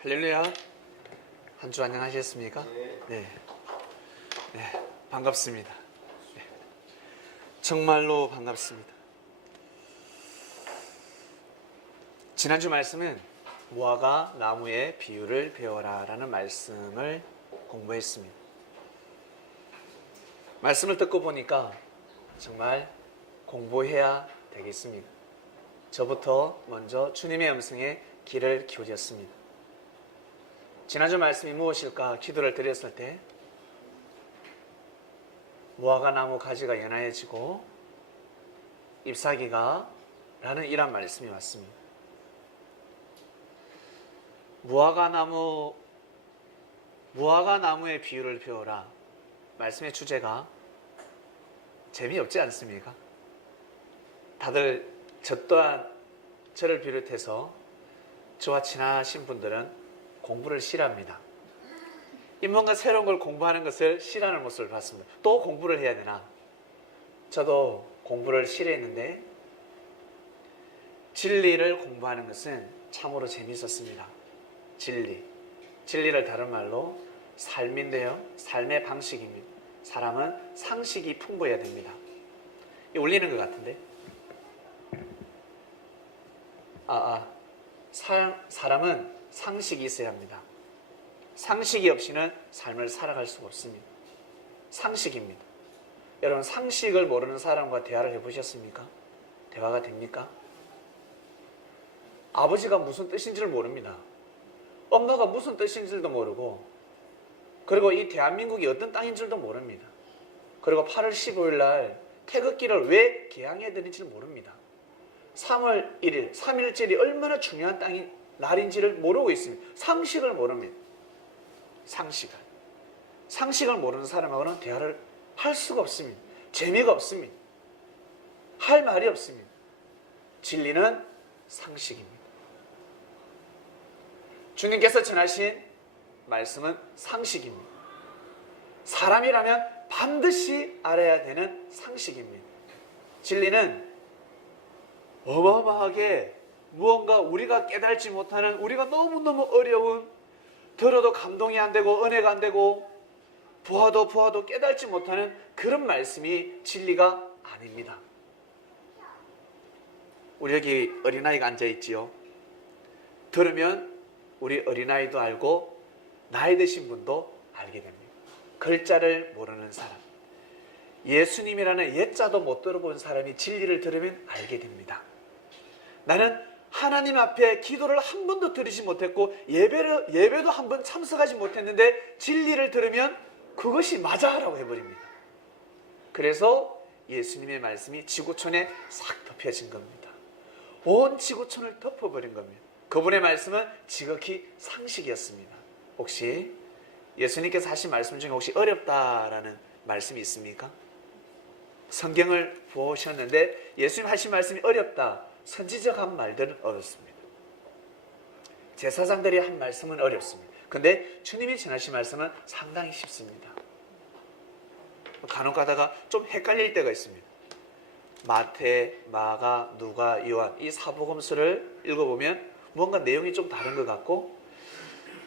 할렐루야. 한 주 안녕하셨습니까? 네. 반갑습니다. 네. 정말로 반갑습니다. 지난주 말씀은 무화과 나무의 비유를 배워라 라는 말씀을 공부했습니다. 말씀을 듣고 보니까 정말 공부해야 되겠습니다. 저부터 먼저 주님의 음성에 귀를 기울였습니다. 지난주 말씀이 무엇일까 기도를 드렸을 때 무화과 나무 가지가 연하여지고 잎사귀가 라는 이런 말씀이 왔습니다. 무화과 나무의 비유를 배워라. 말씀의 주제가 재미없지 않습니까? 다들 저 또한 저를 비롯해서 저와 친하신 분들은 공부를 싫어합니다. 뭔가 새로운 걸 공부하는 것을 싫어하는 모습을 봤습니다. 또 공부를 해야 되나? 저도 공부를 싫어했는데 진리를 공부하는 것은 참으로 재미있었습니다. 진리를 다른 말로 삶인데요. 삶의 방식입니다. 사람은 상식이 풍부해야 됩니다. 울리는 것 같은데? 사람은 상식이 있어야 합니다. 상식이 없이는 삶을 살아갈 수가 없습니다. 상식입니다. 여러분, 상식을 모르는 사람과 대화를 해보셨습니까? 대화가 됩니까? 아버지가 무슨 뜻인지를 모릅니다. 엄마가 무슨 뜻인지도 모르고, 그리고 이 대한민국이 어떤 땅인 줄도 모릅니다. 그리고 8월 15일 날 태극기를 왜 개항해야 되는지를 모릅니다. 3월 1일, 3.1절이 얼마나 중요한 날인지를 모르고 있습니다. 상식을 모릅니다. 상식을 모르는 사람하고는 대화를 할 수가 없습니다. 재미가 없습니다. 할 말이 없습니다. 진리는 상식입니다. 주님께서 전하신 말씀은 상식입니다. 사람이라면 반드시 알아야 되는 상식입니다. 진리는 어마어마하게 무언가 우리가 깨달지 못하는, 우리가 너무너무 어려운, 들어도 감동이 안 되고 은혜가 안 되고 보아도 깨달지 못하는 그런 말씀이 진리가 아닙니다. 우리 여기 어린아이가 앉아있지요. 들으면 우리 어린아이도 알고 나이 드신 분도 알게 됩니다. 글자를 모르는 사람, 예수님이라는 옛자도 못 들어본 사람이 진리를 들으면 알게 됩니다. 나는 하나님 앞에 기도를 한 번도 드리지 못했고 예배도 한 번 참석하지 못했는데 진리를 들으면 그것이 맞아 라고 해버립니다. 그래서 예수님의 말씀이 지구촌에 싹 덮여진 겁니다. 온 지구촌을 덮어버린 겁니다. 그분의 말씀은 지극히 상식이었습니다. 혹시 예수님께서 하신 말씀 중에 혹시 어렵다라는 말씀이 있습니까? 성경을 보셨는데 예수님 하신 말씀이 어렵다, 선지적한 말들은 어렵습니다. 제사장들이 한 말씀은 어렵습니다. 근데 주님이 전하신 말씀은 상당히 쉽습니다. 간혹 가다가 좀 헷갈릴 때가 있습니다. 마태, 마가, 누가, 요한 이 사복음서를 읽어보면 뭔가 내용이 좀 다른 것 같고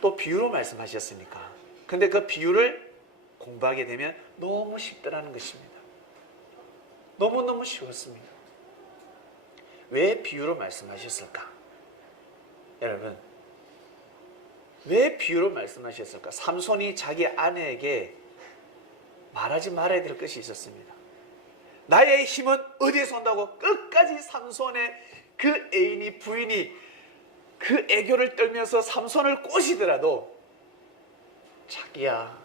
또 비유로 말씀하셨으니까, 근데 그 비유를 공부하게 되면 너무 쉽더라는 것입니다. 너무너무 쉬웠습니다. 왜 비유로 말씀하셨을까? 여러분, 왜 비유로 말씀하셨을까? 삼손이 자기 아내에게 말하지 말아야 될 것이 있었습니다. 나의 힘은 어디에서 온다고 끝까지 삼손의 그 애인이, 부인이 그 애교를 떨면서 삼손을 꼬시더라도 자기야,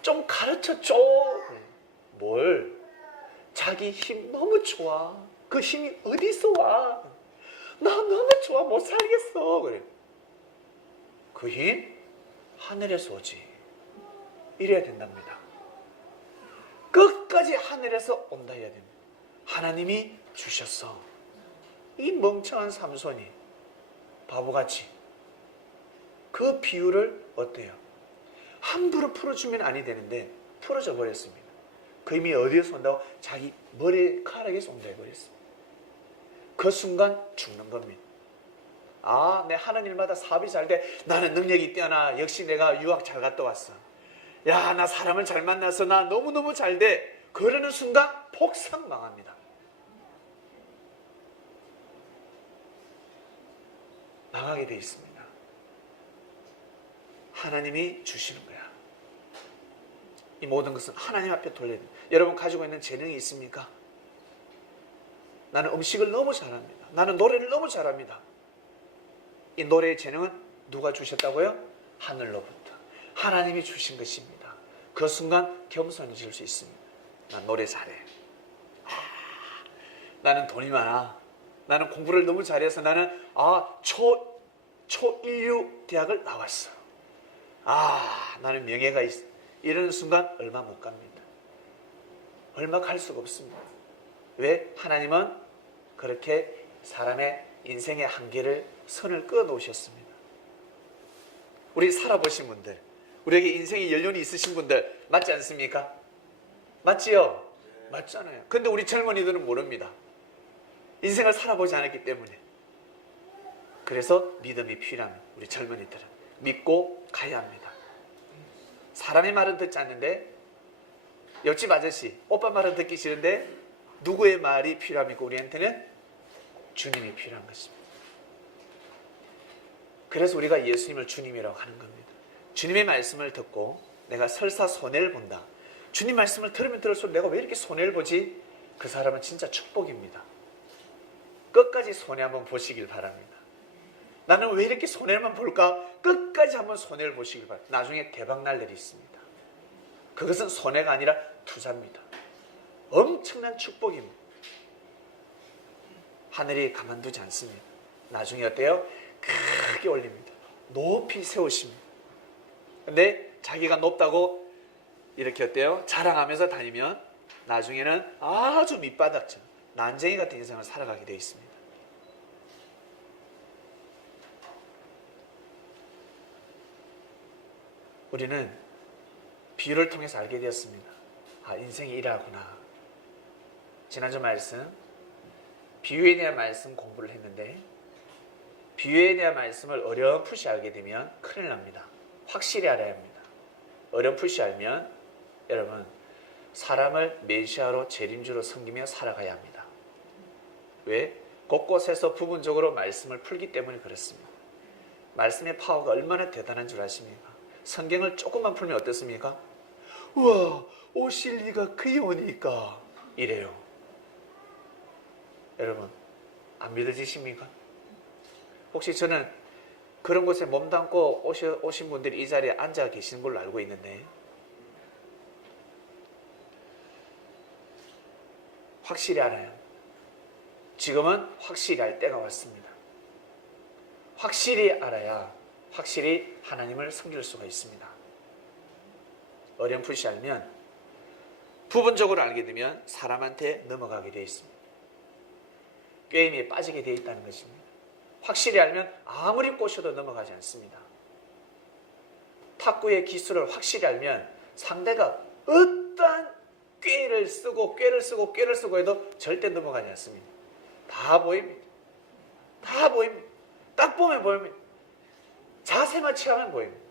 좀 가르쳐줘. 뭘? 자기 힘 너무 좋아. 그 힘이 어디서 와? 나 너무 좋아, 못 살겠어. 그래. 그 힘 하늘에서 오지. 이래야 된답니다. 끝까지 하늘에서 온다 해야 됩니다. 하나님이 주셨어. 이 멍청한 삼손이 바보같이 그 비유를 어때요? 함부로 풀어주면 아니 되는데 풀어져 버렸습니다. 그 힘이 어디에서 온다고? 자기 머리카락에서 온다 해버렸습니다. 그 순간 죽는 겁니다. 내 하는 일마다 사업이 잘 돼. 나는 능력이 뛰어나. 역시 내가 유학 잘 갔다 왔어. 야, 나 사람을 잘 만나서 나 너무너무 잘 돼. 그러는 순간 폭삭 망합니다. 망하게 돼 있습니다. 하나님이 주시는 거야. 이 모든 것은 하나님 앞에 돌려야 됩니다. 여러분 가지고 있는 재능이 있습니까? 나는 음식을 너무 잘합니다. 나는 노래를 너무 잘합니다. 이 노래의 재능은 누가 주셨다고요? 하늘로부터. 하나님이 주신 것입니다. 그 순간 겸손해질 수 있습니다. 난 노래 잘해. 나는 돈이 많아. 나는 공부를 너무 잘해서 나는 초일류 대학을 나왔어. 나는 명예가 있어. 이러는 순간 얼마 못 갑니다. 얼마 갈 수가 없습니다. 왜? 하나님은 그렇게 사람의 인생의 한계를 선을 끄어 놓으셨습니다. 우리 살아보신 분들, 우리에게 인생의 연륜이 있으신 분들 맞지 않습니까? 맞지요? 맞잖아요. 근데 우리 젊은이들은 모릅니다. 인생을 살아보지 않았기 때문에. 그래서 믿음이 필요합니다. 우리 젊은이들은 믿고 가야 합니다. 사람의 말은 듣지 않는데, 옆집 아저씨 오빠 말은 듣기 싫은데 누구의 말이 필요합니까? 우리한테는 주님이 필요한 것입니다. 그래서 우리가 예수님을 주님이라고 하는 겁니다. 주님의 말씀을 듣고 내가 설사 손해를 본다. 주님 말씀을 들으면 들을수록 내가 왜 이렇게 손해를 보지? 그 사람은 진짜 축복입니다. 끝까지 손해 한번 보시길 바랍니다. 나는 왜 이렇게 손해만 볼까? 끝까지 한번 손해를 보시길 바랍니다. 나중에 대박 날 일이 있습니다. 그것은 손해가 아니라 투자입니다. 엄청난 축복입니다. 하늘이 가만두지 않습니다. 나중에 어때요? 크게 올립니다. 높이 세우십니다. 근데 자기가 높다고 이렇게 어때요? 자랑하면서 다니면 나중에는 아주 밑바닥처럼 난쟁이 같은 인생을 살아가게 되어 있습니다. 우리는 비유를 통해서 알게 되었습니다. 인생이 이러하구나. 지난주 말씀, 비유에 대한 말씀 공부를 했는데, 비유에 대한 말씀을 어렴풋이 알게 되면 큰일 납니다. 확실히 알아야 합니다. 어렴풋이 알면 여러분, 사람을 메시아로 재림주로 섬기며 살아가야 합니다. 왜? 곳곳에서 부분적으로 말씀을 풀기 때문에 그렇습니다. 말씀의 파워가 얼마나 대단한 줄 아십니까? 성경을 조금만 풀면 어떻습니까? 우와, 오실 리가 그이 오니까 이래요. 여러분, 안 믿어지십니까? 혹시 저는 그런 곳에 몸담고 오신 분들이 이 자리에 앉아 계시는 걸로 알고 있는데, 확실히 알아요. 지금은 확실히 알 때가 왔습니다. 확실히 알아야 확실히 하나님을 섬길 수가 있습니다. 어렴풋이 알면, 부분적으로 알게 되면 사람한테 넘어가게 되어 있습니다. 꾀임에 빠지게 되어 있다는 것입니다. 확실히 알면 아무리 꼬셔도 넘어가지 않습니다. 탁구의 기술을 확실히 알면 상대가 어떠한 꾀를 쓰고 해도 절대 넘어가지 않습니다. 다 보입니다. 다 보입니다. 딱 보면 보입니다. 자세만 취하면 보입니다.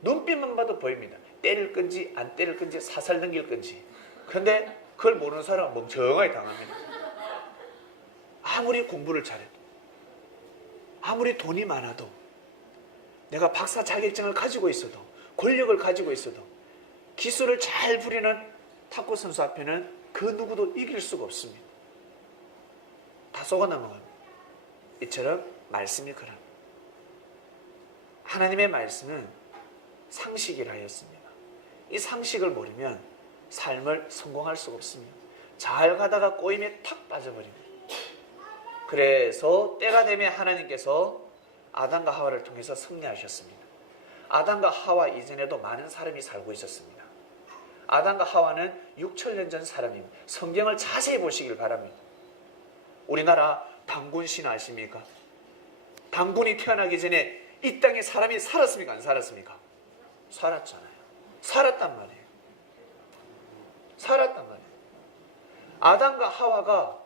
눈빛만 봐도 보입니다. 때릴 건지 안 때릴 건지 사살 넘길 건지. 그런데 그걸 모르는 사람은 멍청하게 당합니다. 아무리 공부를 잘해도, 아무리 돈이 많아도, 내가 박사 자격증을 가지고 있어도, 권력을 가지고 있어도, 기술을 잘 부리는 탁구 선수 앞에는 그 누구도 이길 수가 없습니다. 다 속아 넘어갑니다. 이처럼 말씀이 그럽니다. 하나님의 말씀은 상식이라 하였습니다. 이 상식을 모르면 삶을 성공할 수가 없습니다. 잘 가다가 꼬임에 탁 빠져버립니다. 그래서 때가 되면 하나님께서 아담과 하와를 통해서 승리하셨습니다. 아담과 하와 이전에도 많은 사람이 살고 있었습니다. 아담과 하와는 6,000년 전 사람입니다. 성경을 자세히 보시길 바랍니다. 우리나라 당군 신 아십니까? 당군이 태어나기 전에 이 땅에 사람이 살았습니까? 안 살았습니까? 살았잖아요. 살았단 말이에요. 살았단 말이에요. 아담과 하와가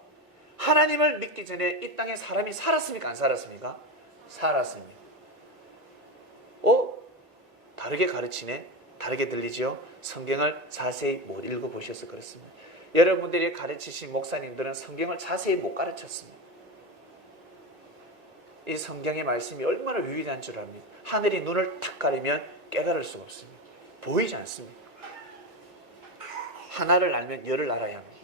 하나님을 믿기 전에 이 땅에 사람이 살았습니까? 안 살았습니까? 살았습니다. 다르게 가르치네? 다르게 들리죠? 성경을 자세히 못 읽어보셔서 그렇습니다. 여러분들이 가르치신 목사님들은 성경을 자세히 못 가르쳤습니다. 이 성경의 말씀이 얼마나 유일한 줄 압니다. 하늘이 눈을 탁 가리면 깨달을 수가 없습니다. 보이지 않습니다. 하나를 알면 열을 알아야 합니다.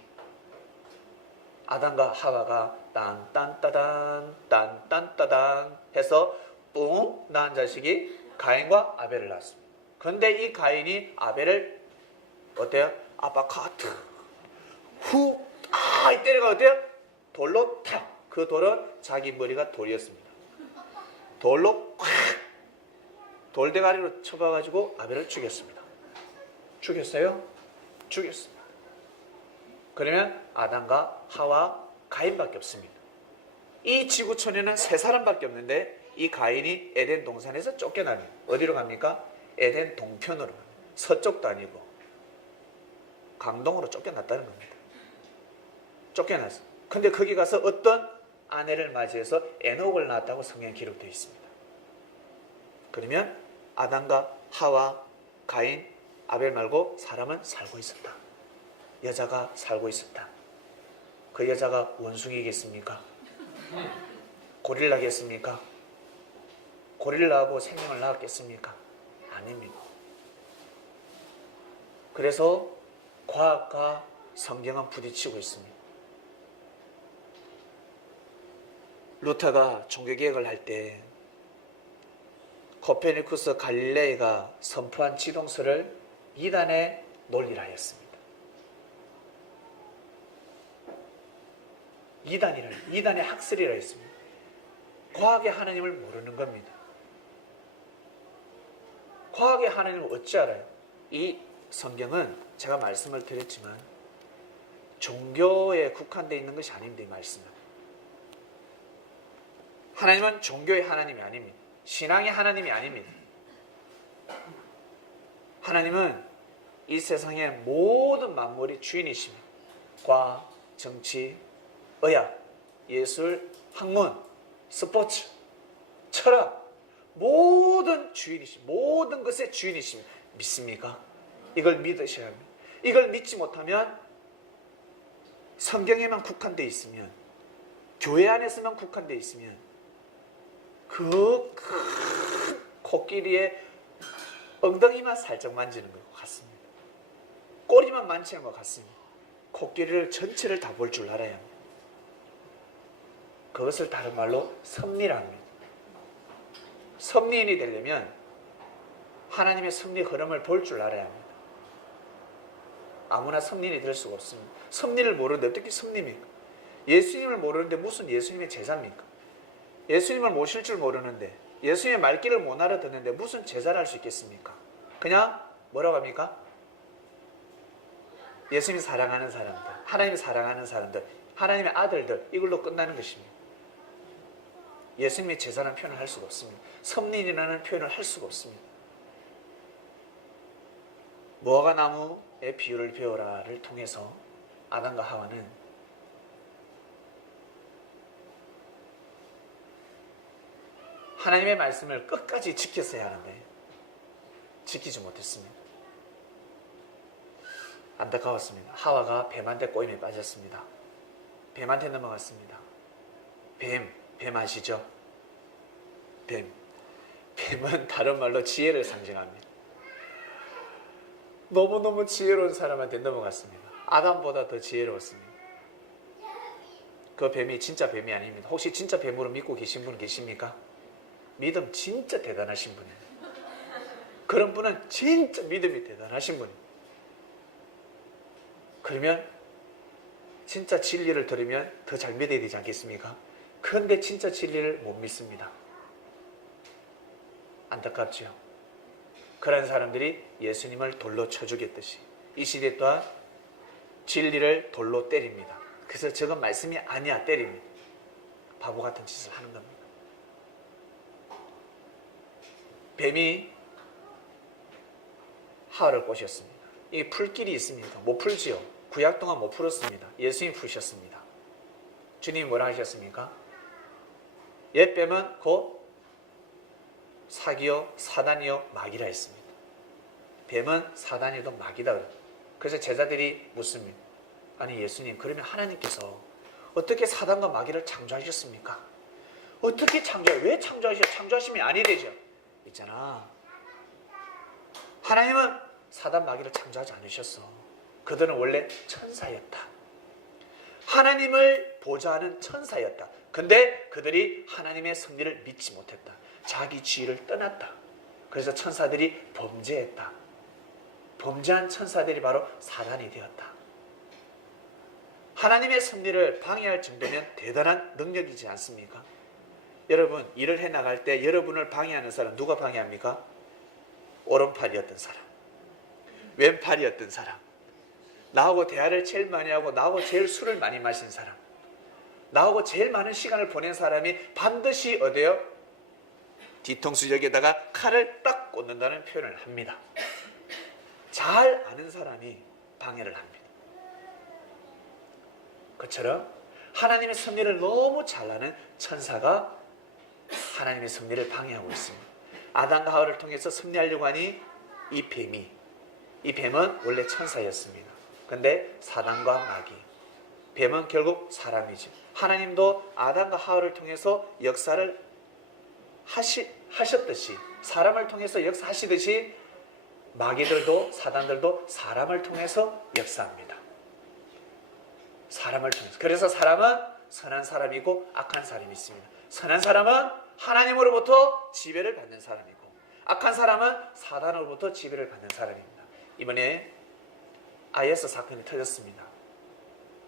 아담과 하와가 딴딴따단 딴딴따단 해서 뿡 낳은 자식이 가인과 아벨을 낳았습니다. 그런데 이 가인이 아벨을 어때요? 아바카트 이 때려가 어때요? 돌로 탁. 그 돌은 자기 머리가 돌이었습니다. 돌로 콱 돌대가리로 쳐봐가지고 아벨을 죽였습니다. 죽였어요? 죽였습니다. 그러면 아담과 하와 가인밖에 없습니다. 이 지구촌에는 세 사람밖에 없는데 이 가인이 에덴 동산에서 쫓겨나요. 어디로 갑니까? 에덴 동편으로 갑니다. 서쪽도 아니고 강동으로 쫓겨났다는 겁니다. 쫓겨났어요. 근데 거기 가서 어떤 아내를 맞이해서 에녹을 낳았다고 성경에 기록되어 있습니다. 그러면 아담과 하와, 가인, 아벨 말고 사람은 살고 있었다. 여자가 살고 있었다. 그 여자가 원숭이겠습니까? 고릴라겠습니까? 고릴라하고 생명을 낳았겠습니까? 아닙니다. 그래서 과학과 성경은 부딪히고 있습니다. 루터가 종교개혁을 할 때 코페르니쿠스 갈릴레이가 선포한 지동설을 이단의 논리라 하였습니다. 이단의 학설이라 했습니다. 과학의 하나님을 모르는 겁니다. 과학의 하나님을 어찌 알아요? 이 성경은 제가 말씀을 드렸지만 종교에 국한되어 있는 것이 아닙니다. 이 말씀은. 하나님은 종교의 하나님이 아닙니다. 신앙의 하나님이 아닙니다. 하나님은 이 세상의 모든 만물이 주인이십니다. 과학, 정치, 의학, 예술, 학문, 스포츠, 철학, 모든 주인이십니다. 모든 것의 주인이십니다. 믿습니까? 이걸 믿으셔야 합니다. 이걸 믿지 못하면 성경에만 국한되어 있으면, 교회 안에서만 국한되어 있으면 그 큰 코끼리의 엉덩이만 살짝 만지는 것 같습니다. 꼬리만 만지는 것 같습니다. 코끼리를 전체를 다 볼 줄 알아야 합니다. 그것을 다른 말로 섭리라 합니다. 섭리인이 되려면 하나님의 섭리 흐름을 볼 줄 알아야 합니다. 아무나 섭리인이 될 수가 없습니다. 섭리를 모르는데 어떻게 섭리입니까? 예수님을 모르는데 무슨 예수님의 제자입니까? 예수님을 모실 줄 모르는데, 예수님의 말귀를 못 알아듣는데 무슨 제자를 할 수 있겠습니까? 그냥 뭐라고 합니까? 예수님이 사랑하는 사람들, 하나님이 사랑하는 사람들, 하나님의 아들들, 이걸로 끝나는 것입니다. 예수님의 제자라는 표현을 할 수가 없습니다. 섭리인이라는 표현을 할 수가 없습니다. 무화과 나무의 비유를 배워라를 통해서 아담과 하와는 하나님의 말씀을 끝까지 지켰어야 하는데 지키지 못했습니다. 안타까웠습니다. 하와가 뱀한테 꼬임에 빠졌습니다. 뱀한테 넘어갔습니다. 뱀 아시죠? 뱀은 다른 말로 지혜를 상징합니다. 너무너무 지혜로운 사람한테 넘어갔습니다. 아담보다 더 지혜로웠습니다. 그 뱀이 진짜 뱀이 아닙니다. 혹시 진짜 뱀으로 믿고 계신 분 계십니까? 믿음 진짜 대단하신 분이에요. 그런 분은 진짜 믿음이 대단하신 분이에요. 그러면 진짜 진리를 들으면 더 잘 믿어야 되지 않겠습니까? 그런데 진짜 진리를 못 믿습니다. 안타깝죠. 그런 사람들이 예수님을 돌로 쳐 죽였듯이 이 시대 또한 진리를 돌로 때립니다. 그래서 저건 말씀이 아니야 때립니다. 바보 같은 짓을 하는 겁니다. 뱀이 하와를 꼬셨습니다. 이 풀길이 있습니까? 못 풀지요. 구약 동안 못 풀었습니다. 예수님이 푸셨습니다. 주님이 뭐라 하셨습니까? 옛 뱀은 곧 사기요 사단이요 마귀라 했습니다. 뱀은 사단이도 마귀다. 그래서 제자들이 묻습니다. 아니 예수님, 그러면 하나님께서 어떻게 사단과 마귀를 창조하셨습니까? 어떻게 왜 창조하시면 아니 되죠. 있잖아, 하나님은 사단 마귀를 창조하지 않으셨어. 그들은 원래 천사였다. 하나님을 보좌하는 천사였다. 근데 그들이 하나님의 섭리를 믿지 못했다. 자기 지위를 떠났다. 그래서 천사들이 범죄했다. 범죄한 천사들이 바로 사단이 되었다. 하나님의 섭리를 방해할 정도면 대단한 능력이지 않습니까? 여러분, 일을 해나갈 때 여러분을 방해하는 사람 누가 방해합니까? 오른팔이었던 사람, 왼팔이었던 사람, 나하고 대화를 제일 많이 하고 나하고 제일 술을 많이 마신 사람, 나하고 제일 많은 시간을 보낸 사람이 반드시 어디요? 뒤통수 여기에다가 칼을 딱 꽂는다는 표현을 합니다. 잘 아는 사람이 방해를 합니다. 그처럼 하나님의 섭리를 너무 잘 아는 천사가 하나님의 섭리를 방해하고 있습니다. 아담과 하와를 통해서 섭리하려고 하니 이 뱀은 원래 천사였습니다. 근데 사단과 마귀, 뱀은 결국 사람이죠. 하나님도 아담과 하와를 통해서 역사를 하셨듯이, 사람을 통해서 역사하시듯이 마귀들도 사단들도 사람을 통해서 역사합니다. 사람을 통해서. 그래서 사람은 선한 사람이고 악한 사람이 있습니다. 선한 사람은 하나님으로부터 지배를 받는 사람이고, 악한 사람은 사단으로부터 지배를 받는 사람입니다. 이번에 IS 사건이 터졌습니다.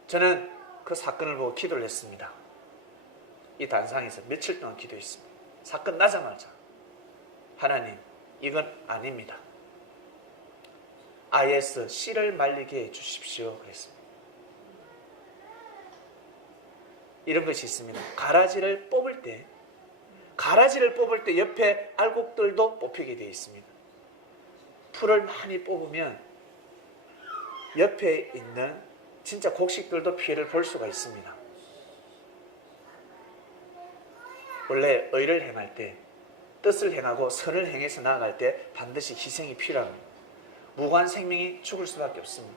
저는 그 사건을 보고 기도를 했습니다. 이 단상에서 며칠 동안 기도했습니다. 사건 나자마자 하나님, 이건 아닙니다. IS 씨를 말리게 해주십시오 그랬습니다. 이런 것이 있습니다. 가라지를 뽑을 때 옆에 알곡들도 뽑히게 되어 있습니다. 풀을 많이 뽑으면 옆에 있는 진짜 곡식들도 피해를 볼 수가 있습니다. 원래 의를 행할 때, 뜻을 행하고 선을 행해서 나아갈 때 반드시 희생이 필요합니다. 무고한 생명이 죽을 수밖에 없습니다.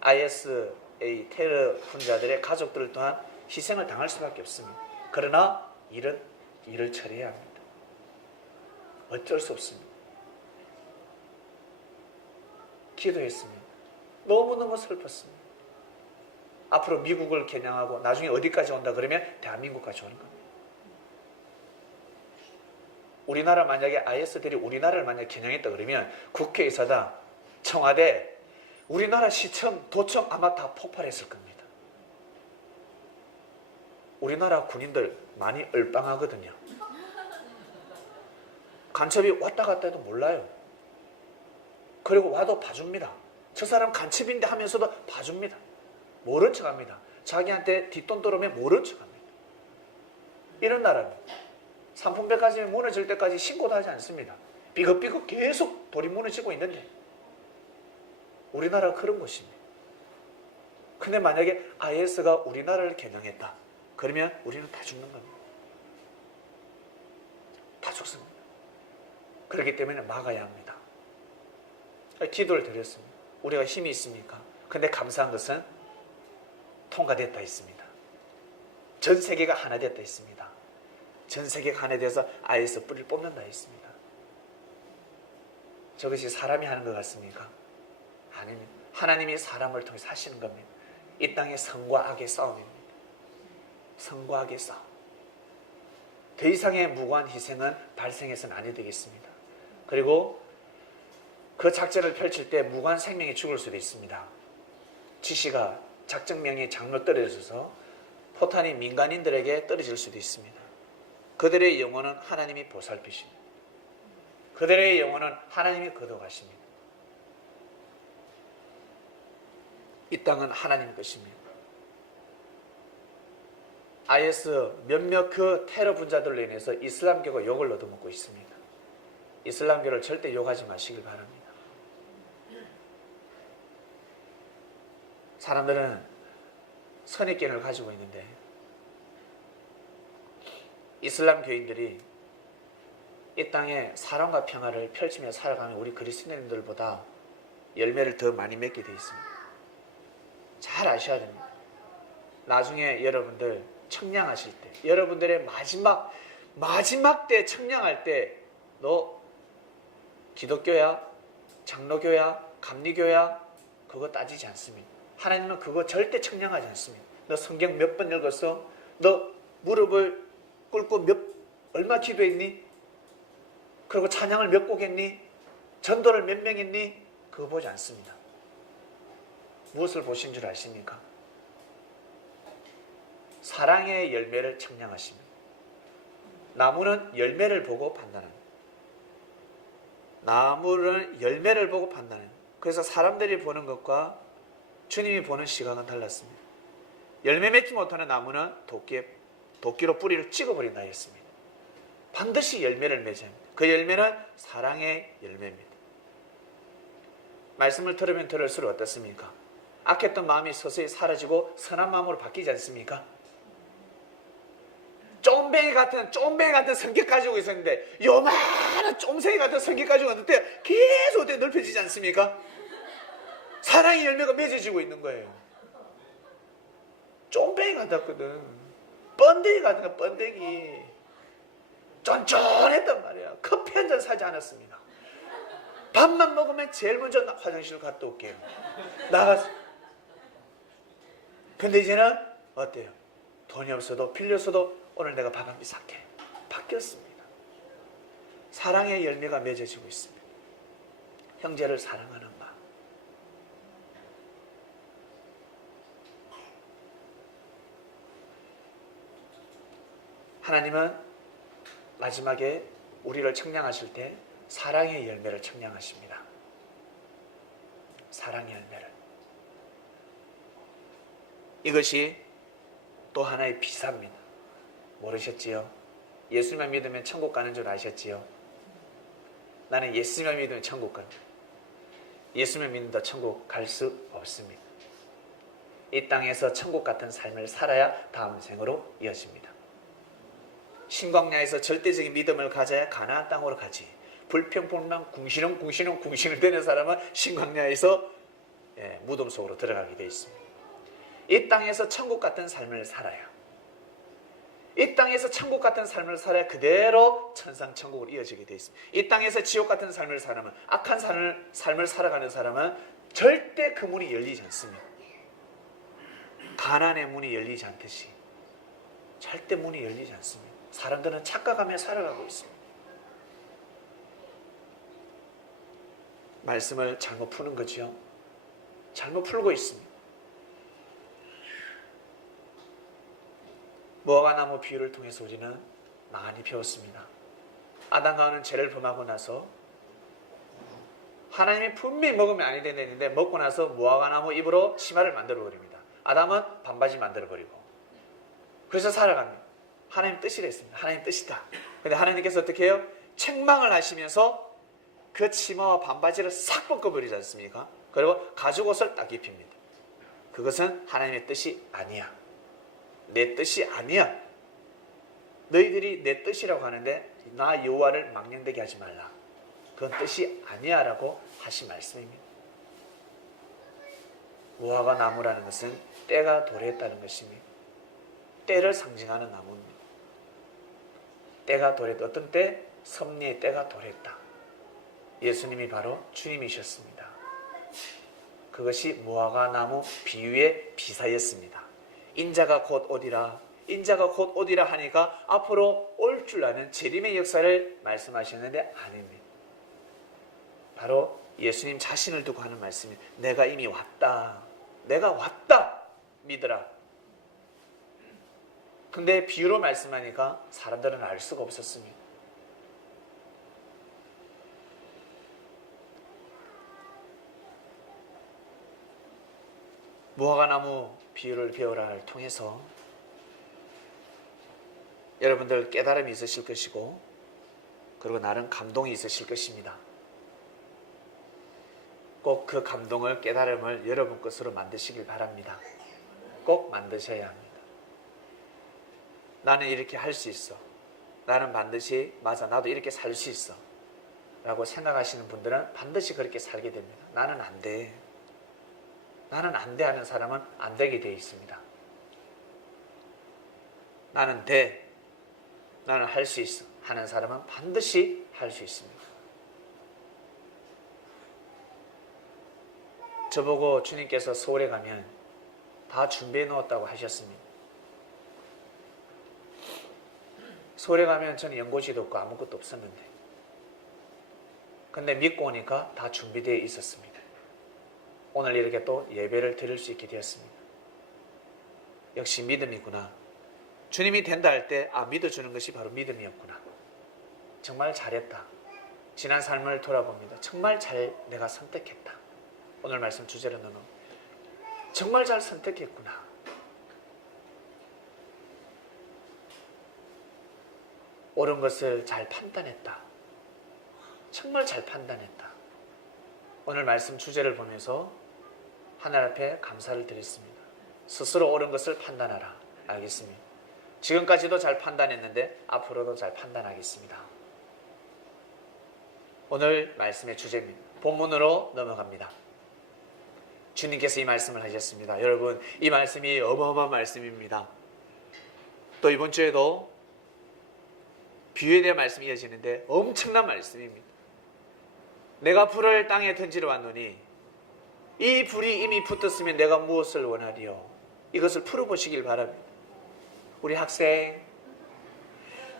ISA 테러 분자들의 가족들 또한 희생을 당할 수밖에 없습니다. 그러나 일을 처리해야 합니다. 어쩔 수 없습니다. 기도했습니다. 너무너무 슬펐습니다. 앞으로 미국을 겨냥하고 나중에 어디까지 온다 그러면 대한민국까지 오는 겁니다. 우리나라 만약에 IS들이 우리나라를 만약 겨냥했다 그러면 국회의사당, 청와대, 우리나라 시청, 도청 아마 다 폭발했을 겁니다. 우리나라 군인들 많이 얼빵하거든요. 간첩이 왔다 갔다 해도 몰라요. 그리고 와도 봐줍니다. 저 사람 간첩인데 하면서도 봐줍니다. 모른 척합니다. 자기한테 뒷돈 들어오면 모른 척합니다. 이런 나라입니다. 상품백화점이 무너질 때까지 신고도 하지 않습니다. 삐걱삐걱 계속 돌이 무너지고 있는데 우리나라가 그런 곳입니다. 근데 만약에 IS가 우리나라를 겨냥했다 그러면 우리는 다 죽는 겁니다. 다 죽습니다. 그렇기 때문에 막아야 합니다. 기도를 드렸습니다. 우리가 힘이 있습니까? 근데 감사한 것은 통과됐다 했습니다. 전 세계가 하나 됐다 했습니다. 전 세계가 하나 돼서 IS 뿌리를 뽑는다 했습니다. 저것이 사람이 하는 것 같습니까? 아닙니다. 하나님이 사람을 통해서 하시는 겁니다. 이 땅의 선과 악의 싸움입니다. 선과 악의 싸움. 더 이상의 무고한 희생은 발생해서는 아니 되겠습니다. 그리고 그 작전을 펼칠 때 무고한 생명이 죽을 수도 있습니다. 지시가 작전명이 장로 떨어져서 포탄이 민간인들에게 떨어질 수도 있습니다. 그들의 영혼은 하나님이 보살피십니다. 그들의 영혼은 하나님이 거둬가십니다. 이 땅은 하나님 것입니다. IS 몇몇 그 테러 분자들로 인해서 이슬람교가 욕을 얻어먹고 있습니다. 이슬람교를 절대 욕하지 마시길 바랍니다. 사람들은 선입견을 가지고 있는데 이슬람 교인들이 이 땅에 사랑과 평화를 펼치며 살아가는 우리 그리스도인들보다 열매를 더 많이 맺게 되어 있습니다. 잘 아셔야 됩니다. 나중에 여러분들 청량하실 때, 여러분들의 마지막 때 청량할 때, 너 기독교야, 장로교야, 감리교야, 그거 따지지 않습니다. 하나님은 그거 절대 청량하지 않습니다. 너 성경 몇 번 읽었어? 너 무릎을 꿇고 얼마 기도했니? 그리고 찬양을 몇 곡 했니? 전도를 몇 명 했니? 그거 보지 않습니다. 무엇을 보신 줄 아십니까? 사랑의 열매를 청량하십니다. 나무는 열매를 보고 판단합니다. 나무는 열매를 보고 판단합니다. 그래서 사람들이 보는 것과 주님이 보는 시각은 달랐습니다. 열매 맺지 못하는 나무는 도끼로 뿌리를 찍어버린다 했습니다. 반드시 열매를 맺어야 합니다. 그 열매는 사랑의 열매입니다. 말씀을 들으면 들을수록 어떻습니까? 악했던 마음이 서서히 사라지고 선한 마음으로 바뀌지 않습니까? 쫌뱅이 같은 성격 가지고 있었는데 요만한 쫌생이 같은 성격 가지고 있는데 계속 어떻게 넓혀지지 않습니까? 사랑의 열매가 맺어지고 있는 거예요. 쫌뱅이 같았거든. 번데기 같은 거, 번데기. 쫀쫀했단 말이야. 커피 한 잔 사지 않았습니다. 밥만 먹으면 제일 먼저 화장실 갔다 올게요. 나가서. 근데 이제는 어때요? 돈이 없어도 빌렸어도 오늘 내가 밥 한 끼 살게. 바뀌었습니다. 사랑의 열매가 맺어지고 있습니다. 형제를 사랑하는 마음. 하나님은 마지막에 우리를 청량하실 때 사랑의 열매를 청량하십니다. 사랑의 열매를. 이것이 또 하나의 비사입니다. 모르셨지요? 예수만 믿으면 천국 가는 줄 아셨지요? 나는 예수만 믿으면 천국 간다. 예수만 믿는다 천국 갈 수 없습니다. 이 땅에서 천국 같은 삶을 살아야 다음 생으로 이어집니다. 신광야에서 절대적인 믿음을 가져야 가나안 땅으로 가지. 불평불만 궁시렁 되는 사람은 신광야에서 무덤 속으로 들어가게 되어 있습니다. 이 땅에서 천국 같은 삶을 살아야, 이 땅에서 천국 같은 삶을 살아야 그대로 천상천국으로 이어지게 되어 있습니다. 이 땅에서 지옥 같은 삶을 살아면, 악한 삶을 살아가는 사람은 절대 그 문이 열리지 않습니다. 가난의 문이 열리지 않듯이 절대 문이 열리지 않습니다. 사람들은 착각하며 살아가고 있습니다. 말씀을 잘못 푸는 거지요. 잘못 풀고 있습니다. 무화과나무 비유를 통해서 우리는 많이 배웠습니다. 아담과 하와는 죄를 범하고 나서 하나님이 분명히 먹으면 안 되는데 먹고 나서 무화과나무 잎으로 치마를 만들어버립니다. 아담은 반바지 만들어버리고, 그래서 살아갑니다. 하나님 뜻이라 했습니다. 하나님 뜻이다. 근데 하나님께서 어떻게 해요? 책망을 하시면서 그 치마와 반바지를 싹 벗겨버리지 않습니까? 그리고 가죽옷을 딱 입힙니다. 그것은 하나님의 뜻이 아니야. 내 뜻이 아니야. 너희들이 내 뜻이라고 하는데 나 여호와를 망령되게 하지 말라. 그건 뜻이 아니야 라고 하신 말씀입니다. 무화과 나무라는 것은 때가 도래했다는 것입니다. 때를 상징하는 나무입니다. 때가 도래했다. 어떤 때? 섭리의 때가 도래했다. 예수님이 바로 주님이셨습니다. 그것이 무화과 나무 비유의 비사였습니다. 인자가 곧 오리라. 인자가 곧 오리라 하니까 앞으로 올 줄 아는 재림의 역사를 말씀하셨는데 아닙니다. 바로 예수님 자신을 두고 하는 말씀이 내가 이미 왔다. 내가 왔다. 믿으라. 근데 비유로 말씀하니까 사람들은 알 수가 없었습니다. 무화과나무 비유를 배우라를 통해서 여러분들 깨달음이 있으실 것이고, 그리고 나름 감동이 있으실 것입니다. 꼭 그 감동을, 깨달음을 여러분 것으로 만드시길 바랍니다. 꼭 만드셔야 합니다. 나는 이렇게 할 수 있어. 나는 반드시 맞아 나도 이렇게 살 수 있어 라고 생각하시는 분들은 반드시 그렇게 살게 됩니다. 나는 안 돼. 나는 안 돼 하는 사람은 안 되게 되어 있습니다. 나는 돼. 나는 할 수 있어 하는 사람은 반드시 할 수 있습니다. 저보고 주님께서 서울에 가면 다 준비해 놓았다고 하셨습니다. 서울에 가면 저는 연고지도 없고 아무것도 없었는데 근데 믿고 오니까 다 준비되어 있었습니다. 오늘 이렇게 또 예배를 드릴 수 있게 되었습니다. 역시 믿음이구나. 주님이 된다 할 때 믿어주는 것이 바로 믿음이었구나. 정말 잘했다. 지난 삶을 돌아봅니다. 정말 잘 내가 선택했다. 오늘 말씀 주제로는 정말 잘 선택했구나. 옳은 것을 잘 판단했다. 정말 잘 판단했다. 오늘 말씀 주제를 보면서 하나님 앞에 감사를 드렸습니다. 스스로 옳은 것을 판단하라. 알겠습니다. 지금까지도 잘 판단했는데 앞으로도 잘 판단하겠습니다. 오늘 말씀의 주제입니다. 본문으로 넘어갑니다. 주님께서 이 말씀을 하셨습니다. 여러분, 이 말씀이 어마어마한 말씀입니다. 또 이번 주에도 비유에 대한 말씀이 이어지는데 엄청난 말씀입니다. 내가 불을 땅에 던지러 왔노니 이 불이 이미 붙었으면 내가 무엇을 원하리요? 이것을 풀어보시길 바랍니다. 우리 학생,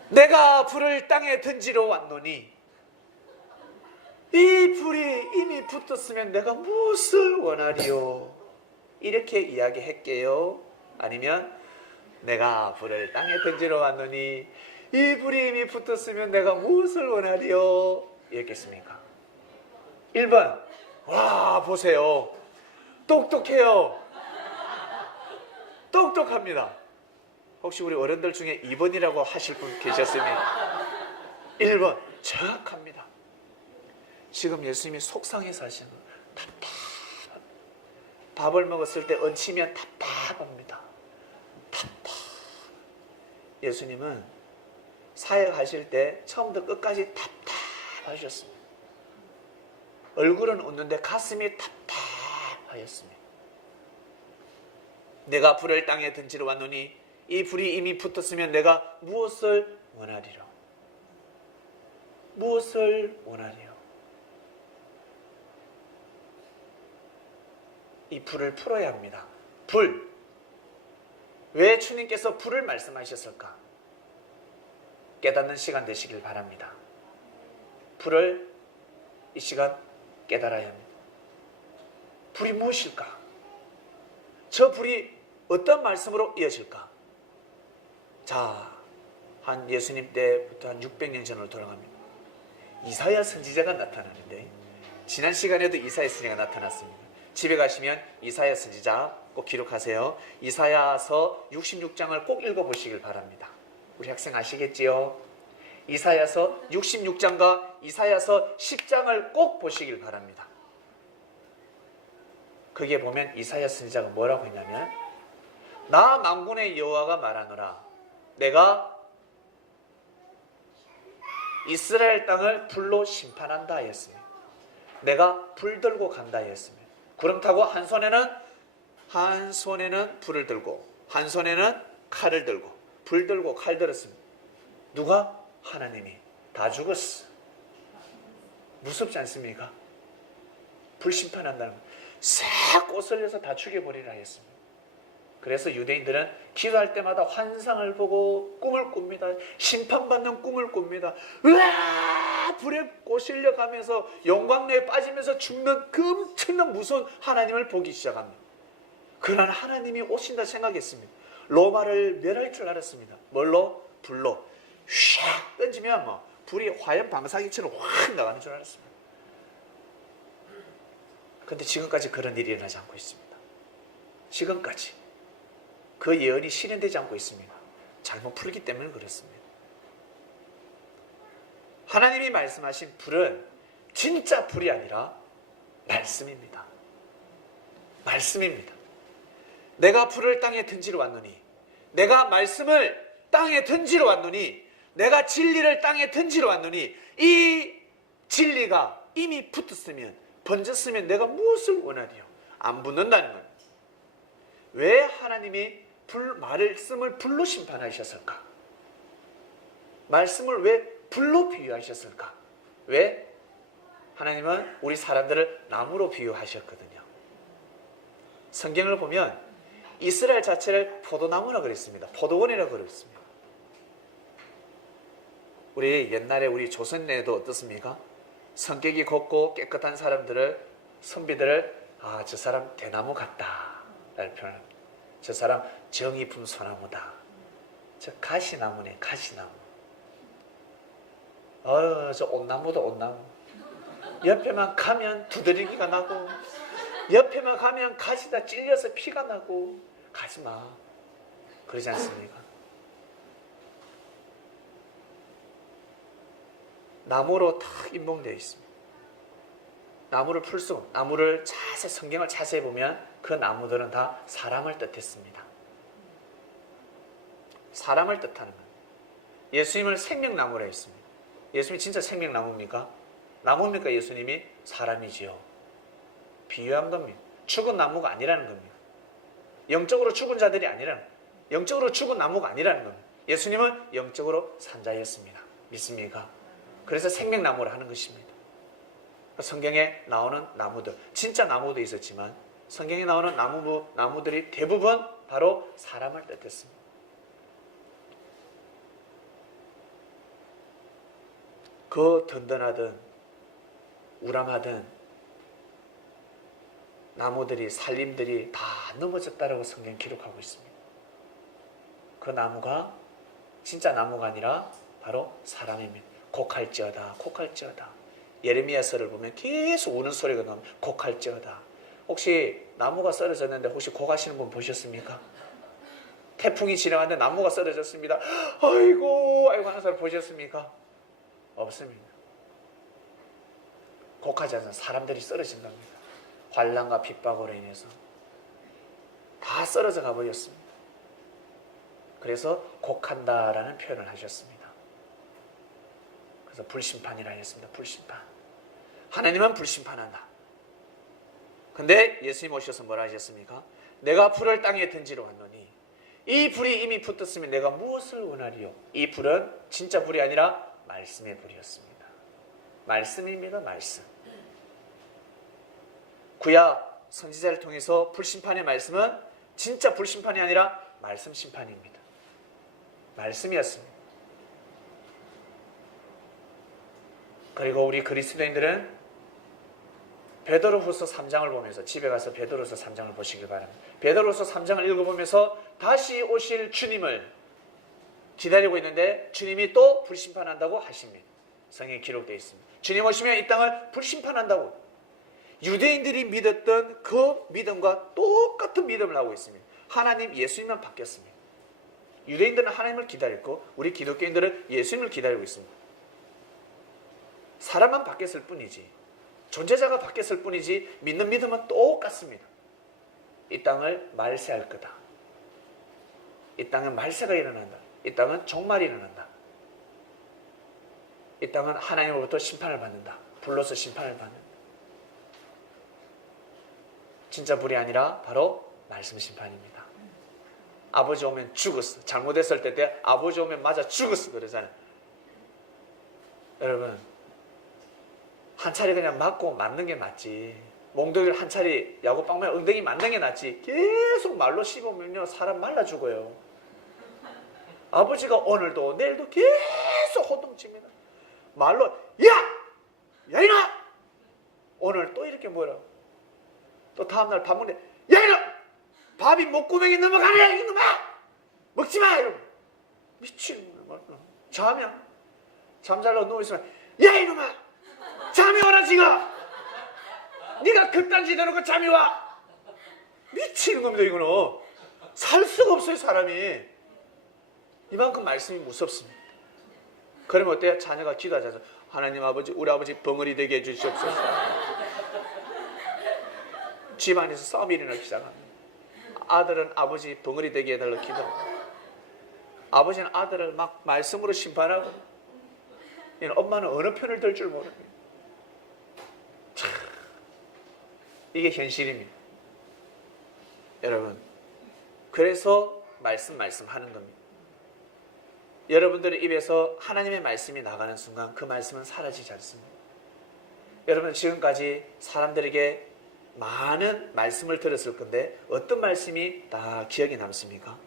내가 불을 땅에 던지러 왔노니 이 불이 이미 붙었으면 내가 무엇을 원하리요? 이렇게 이야기할게요. 아니면 내가 불을 땅에 던지러 왔노니 이 불이 이미 붙었으면 내가 무엇을 원하리요? 이랬겠습니까? 1번, 와 보세요. 똑똑해요. 똑똑합니다. 혹시 우리 어른들 중에 2번이라고 하실 분 계셨습니까? 1번, 정확합니다. 지금 예수님이 속상해서 하시는 거예요. 답답합니다. 밥을 먹었을 때 얹히면 답답합니다. 예수님은 사역하실 때 처음부터 끝까지 답답하셨습니다. 얼굴은 웃는데 가슴이 답답하였습니다. 내가 불을 땅에 던지러 왔노니 이 불이 이미 붙었으면 내가 무엇을 원하리요? 무엇을 원하리요? 이 불을 풀어야 합니다. 불. 왜 주님께서 불을 말씀하셨을까? 깨닫는 시간 되시길 바랍니다. 불을 이 시간 깨달아야 합니다. 불이 무엇일까? 저 불이 어떤 말씀으로 이어질까? 자, 한 예수님 때부터 한 600년 전으로 돌아갑니다. 이사야 선지자가 나타나는데 지난 시간에도 이사야 선지자가 나타났습니다. 집에 가시면 이사야 선지자 꼭 기록하세요. 이사야서 66장을 꼭 읽어보시길 바랍니다. 우리 학생 아시겠지요? 이사야서 66장과 이사야서 10장을 꼭 보시길 바랍니다. 거기에 보면 이사야 선지자가 뭐라고 했냐면 나 만군의 여호와가 말하노라 내가 이스라엘 땅을 불로 심판한다 했습니다. 내가 불 들고 간다 했습니다. 구름 타고 한 손에는 불을 들고 한 손에는 칼을 들고 불 들고 칼 들었습니다. 누가? 하나님이. 다 죽었어. 무섭지 않습니까? 불 심판한다는 거. 싹 꼬슬려서 다 죽여버리라 했습니다. 그래서 유대인들은 기도할 때마다 환상을 보고 꿈을 꿉니다. 심판받는 꿈을 꿉니다. 으아! 불에 꼬실려 가면서 영광로에 빠지면서 죽는 그 엄청난 무서운 하나님을 보기 시작합니다. 그러나 하나님이 오신다 생각했습니다. 로마를 멸할 줄 알았습니다. 뭘로? 불로. 샥 던지면 불이 화염 방사기처럼 확 나가는 줄 알았습니다. 그런데 지금까지 그런 일이 일어나지 않고 있습니다. 지금까지 그 예언이 실현되지 않고 있습니다. 잘못 풀기 때문에 그렇습니다. 하나님이 말씀하신 불은 진짜 불이 아니라 말씀입니다. 말씀입니다. 내가 불을 땅에 던지러 왔노니 내가 말씀을 땅에 던지러 왔노니 내가 진리를 땅에 던지러 왔노니 이 진리가 이미 붙었으면, 번졌으면 내가 무엇을 원하리요? 안 붙는다는 거예요. 왜 하나님이 말씀을 불로 심판하셨을까? 말씀을 왜 불로 비유하셨을까? 왜? 하나님은 우리 사람들을 나무로 비유하셨거든요. 성경을 보면 이스라엘 자체를 포도나무라 그랬습니다. 포도원이라 그랬습니다. 우리 옛날에 우리 조선내에도 어떻습니까? 성격이 곱고 깨끗한 사람들을, 선비들을 저 사람 대나무 같다 라는 표현합니다. 저 사람 정의품 소나무다. 저 가시나무네, 가시나무. 저 온나무도 온나무. 옆에만 가면 두드러기가 나고, 옆에만 가면 가시다 찔려서 피가 나고. 가지마. 그러지 않습니까? 나무로 다 인봉되어 있습니다. 나무를 풀수, 나무를 성경을 자세히 보면 그 나무들은 다 사람을 뜻했습니다. 사람을 뜻하는 거예요. 예수님을 생명나무라 했습니다. 예수님이 진짜 생명나무입니까? 나무입니까? 예수님이? 사람이지요. 비유한 겁니다. 죽은 나무가 아니라는 겁니다. 영적으로 죽은 자들이 아니라는 거예요. 영적으로 죽은 나무가 아니라는 겁니다. 예수님은 영적으로 산 자였습니다. 믿습니까? 그래서 생명나무를 하는 것입니다. 성경에 나오는 나무들, 진짜 나무도 있었지만 성경에 나오는 나무들이 대부분 바로 사람을 뜻했습니다. 그 든든하든 우람하든 나무들이, 살림들이 다 넘어졌다라고 성경 기록하고 있습니다. 그 나무가 진짜 나무가 아니라 바로 사람입니다. 곡할지어다, 곡할지어다. 예레미야서를 보면 계속 우는 소리가 나옵니다. 곡할지어다. 혹시 나무가 쓰러졌는데 혹시 곡하시는 분 보셨습니까? 태풍이 지나갔는데 나무가 쓰러졌습니다. 아이고 하는 사람 보셨습니까? 없습니다. 곡하지 않는 사람들이 쓰러진답니다. 환난과 핍박으로 인해서 다 쓰러져 가버렸습니다. 그래서 곡한다라는 표현을 하셨습니다. 그래서 불심판이라 했습니다. 불심판. 하나님은 불심판한다. 근데 예수님 오셔서 뭐라 하셨습니까? 내가 불을 땅에 던지러 왔노니 이 불이 이미 붙었으면 내가 무엇을 원하리요? 이 불은 진짜 불이 아니라 말씀의 불이었습니다. 말씀입니다. 말씀. 구약 선지자를 통해서 불심판의 말씀은 진짜 불심판이 아니라 말씀 심판입니다. 말씀이었습니다. 그리고 우리 그리스도인들은 베드로후서 3장을 보면서, 집에 가서 베드로후서 3장을 보시길 바랍니다. 베드로후서 3장을 읽어보면서 다시 오실 주님을 기다리고 있는데 주님이 또 불심판한다고 하십니다. 성경에 기록되어 있습니다. 주님 오시면 이 땅을 불심판한다고. 유대인들이 믿었던 그 믿음과 똑같은 믿음을 하고 있습니다. 하나님, 예수님만 바뀌었습니다. 유대인들은 하나님을 기다렸고 우리 기독교인들은 예수님을 기다리고 있습니다. 사람만 바뀌었을 뿐이지, 존재자가 바뀌었을 뿐이지 믿는 믿음은 똑같습니다. 이 땅을 말세할 거다. 이 땅은 말세가 일어난다. 이 땅은 종말이 일어난다. 이 땅은 하나님으로부터 심판을 받는다. 불로서 심판을 받는다. 진짜 불이 아니라 바로 말씀 심판입니다. 아버지 오면 죽었어. 잘못했을 때 아버지 오면 맞아 죽었어 그러잖아요. 여러분, 한 차례 그냥 맞고 맞는 게 낫지. 몽둥이를 한 차례 야구방망이 엉덩이 맞는 게 낫지. 계속 말로 씹으면요 사람 말라 죽어요. 아버지가 오늘도 내일도 계속 호통칩니다. 말로 야 이놈아! 오늘 또 이렇게 뭐라. 또 다음날 밥 먹는데 야 이놈! 밥이 목구멍에 넘어가냐 이놈아! 먹지마! 이러고 미친놈아. 자면 잠자려고 누워있으면 야 이놈아! 잠이 오라 지금! 네가 그딴 짓 해놓고 잠이 와! 미치는 겁니다. 이거는 살 수가 없어요. 사람이 이만큼 말씀이 무섭습니다. 그러면 어때요? 자녀가 기도하자서 하나님 아버지, 우리 아버지 벙어리 되게 해주시옵소서. 집안에서 싸움이 일어나기 시작합니다. 아들은 아버지 벙어리 되게 해달라고 기도합니다. 아버지는 아들을 막 말씀으로 심판하고, 엄마는 어느 편을 들 줄 모릅니다. 참, 이게 현실입니다. 여러분, 그래서 말씀하는 겁니다. 여러분들의 입에서 하나님의 말씀이 나가는 순간 그 말씀은 사라지지 않습니다. 여러분, 지금까지 사람들에게 많은 말씀을 들었을 건데 어떤 말씀이 다 기억에 남습니까?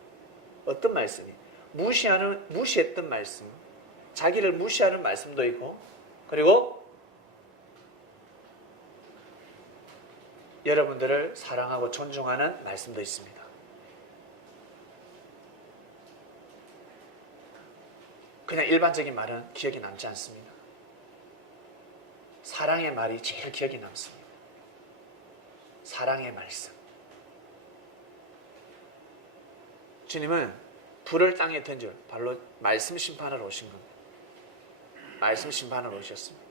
어떤 말씀이? 무시했던 말씀, 자기를 무시하는 말씀도 있고, 그리고 여러분들을 사랑하고 존중하는 말씀도 있습니다. 그냥 일반적인 말은 기억에 남지 않습니다. 사랑의 말이 제일 기억에 남습니다. 사랑의 말씀. 주님은 불을 땅에 던져 발로 말씀 심판을 오신 겁니다. 말씀 심판을 오셨습니다.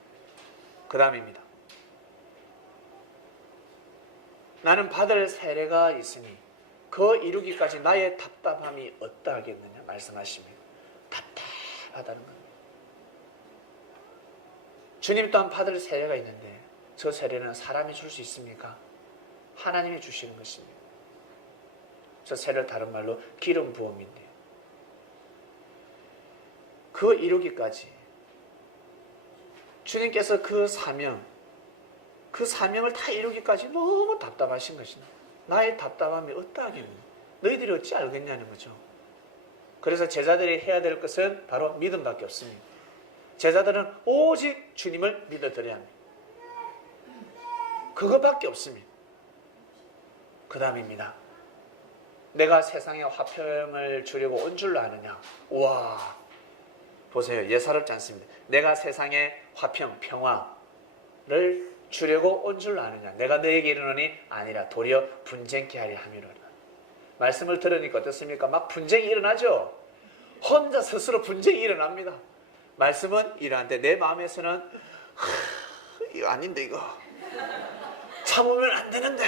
그 다음입니다. 나는 받을 세례가 있으니 그 이루기까지 나의 답답함이 어떠하겠느냐 말씀하시며 답답하다는 겁니다. 주님 또한 받을 세례가 있는데 저 세례는 사람이 줄 수 있습니까? 하나님이 주시는 것입니다. 저 세례를 다른 말로 기름 부음인데요. 그 이루기까지 주님께서 그 사명을 다 이루기까지 너무 답답하신 것입니다. 나의 답답함이 어떠하겠느냐? 너희들이 어찌 알겠냐는 거죠. 그래서 제자들이 해야 될 것은 바로 믿음밖에 없습니다. 제자들은 오직 주님을 믿어드려야 합니다. 그것밖에 없습니다. 그 다음입니다. 내가 세상에 화평을 주려고 온 줄로 아느냐? 우와, 보세요. 예사롭지 않습니다. 내가 세상에 화평, 평화를 주려고 온 줄로 아느냐? 내가 너에게 이르노니 아니라 도리어 분쟁케 하려 함이로라. 말씀을 들으니까 어떻습니까? 막 분쟁이 일어나죠. 혼자 스스로 분쟁이 일어납니다. 말씀은 이러한데 내 마음에서는 이거 아닌데, 이거 참으면 안 되는데,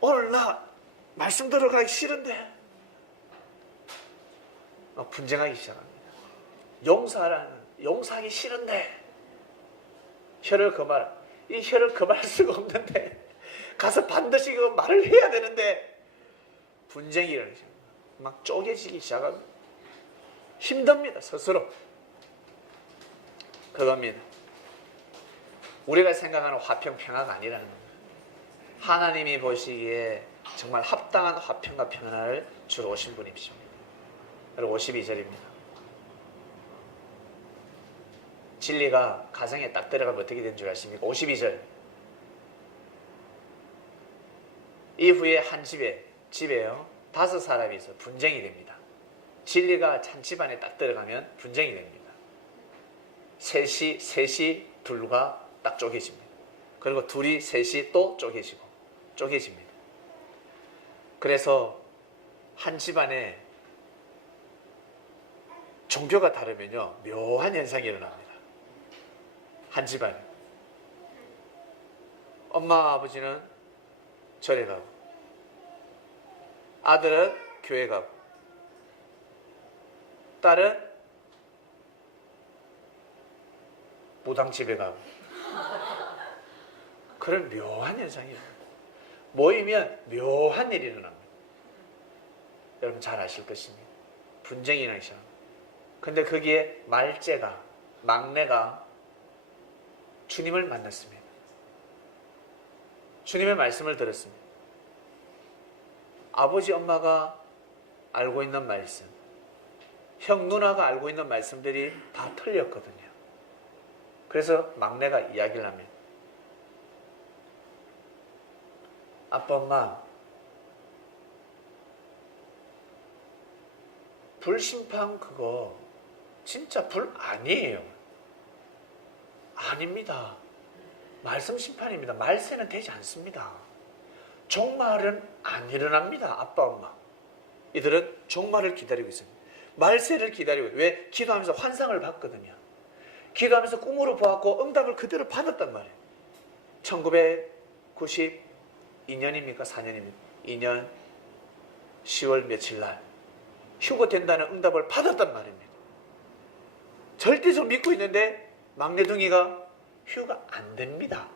오늘 나 말씀 들어가기 싫은데, 막 분쟁하기 시작합니다. 용서하기 싫은데, 혀를 금하라. 이 혀를 금할 수가 없는데 가서 반드시 그 말을 해야 되는데 분쟁이 일어나죠. 막 쪼개지기 시작합니다. 힘듭니다. 스스로. 그겁니다. 우리가 생각하는 화평, 평화가 아니라는 겁니다. 하나님이 보시기에 정말 합당한 화평과 평화를 주러 오신 분이십니다. 그리고 52절입니다. 진리가 가정에 딱 들어가면 어떻게 된 줄 아십니까? 52절. 이후에 한 집에요 5사람이 있어 분쟁이 됩니다. 진리가 한 집안에 딱 들어가면 분쟁이 됩니다. 셋이 둘과 딱 쪼개집니다. 그리고 둘이 셋이 또 쪼개집니다. 그래서 한 집안에 종교가 다르면요 묘한 현상이 일어납니다. 한 집안에 엄마 아버지는 절에 가고 아들은 교회 가고 딸은 무당집에 가고 그런 묘한 현상이에요. 모이면 묘한 일이 일어납니다. 여러분 잘 아실 것입니다. 분쟁이 일어나기 시작합니다. 근데 거기에 막내가 주님을 만났습니다. 주님의 말씀을 들었습니다. 아버지 엄마가 알고 있는 말씀, 형 누나가 알고 있는 말씀들이 다 틀렸거든요. 그래서 막내가 이야기를 하면 아빠 엄마 불심판 그거 진짜 불 아니에요. 아닙니다. 말씀 심판입니다. 말세는 되지 않습니다. 종말은 안 일어납니다. 아빠 엄마 이들은 종말을 기다리고 있습니다. 말세를 기다리고 왜? 기도하면서 환상을 봤거든요. 기도하면서 꿈으로 보았고 응답을 그대로 받았단 말이에요. 1992년입니까? 4년입니까? 2년 10월 며칠 날 휴거 된다는 응답을 받았단 말입니다. 절대적 믿고 있는데 막내둥이가 휴가 안 됩니다.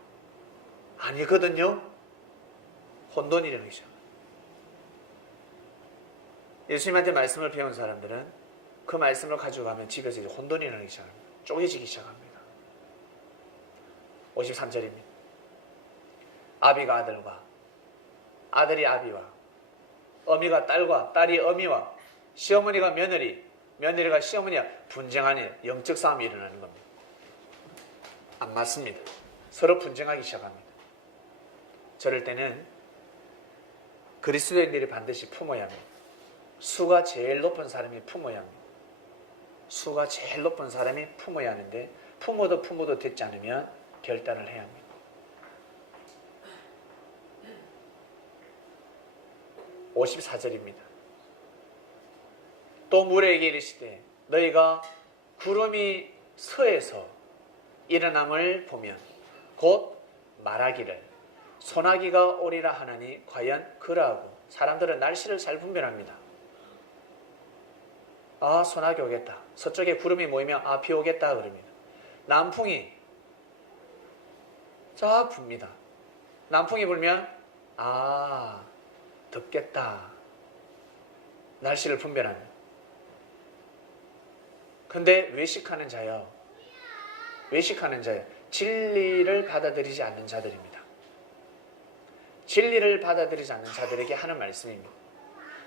아니거든요. 혼돈이 일어나기 시작합니다. 예수님한테 말씀을 배운 사람들은 그 말씀을 가지고 가면 집에서 이제 혼돈이 일어나기 시작합니다. 쪼개지기 시작합니다. 53절입니다. 아비가 아들과 아들이 아비와 어미가 딸과 딸이 어미와 시어머니가 며느리 며느리가 시어머니와 분쟁하니 영적 싸움이 일어나는 겁니다. 안 맞습니다. 서로 분쟁하기 시작합니다. 저럴 때는 그리스도인들이 반드시 품어야 합니다. 수가 제일 높은 사람이 품어야 합니다. 수가 제일 높은 사람이 품어야 하는데 품어도 되지 않으면 결단을 해야 합니다. (54절입니다) 또 무리에게 이르시되 너희가 구름이 서에서 일어남을 보면 곧 말하기를 소나기가 오리라 하나니 과연 그러하고. 사람들은 날씨를 잘 분별합니다. 아, 소나기 오겠다. 서쪽에 구름이 모이면 아, 비 오겠다 그럽니다. 남풍이 쫙 붑니다. 남풍이 불면 아, 덥겠다. 날씨를 분별합니다. 근데 외식하는 자요. 진리를 받아들이지 않는 자들입니다. 진리를 받아들이지 않는 자들에게 하는 말씀입니다.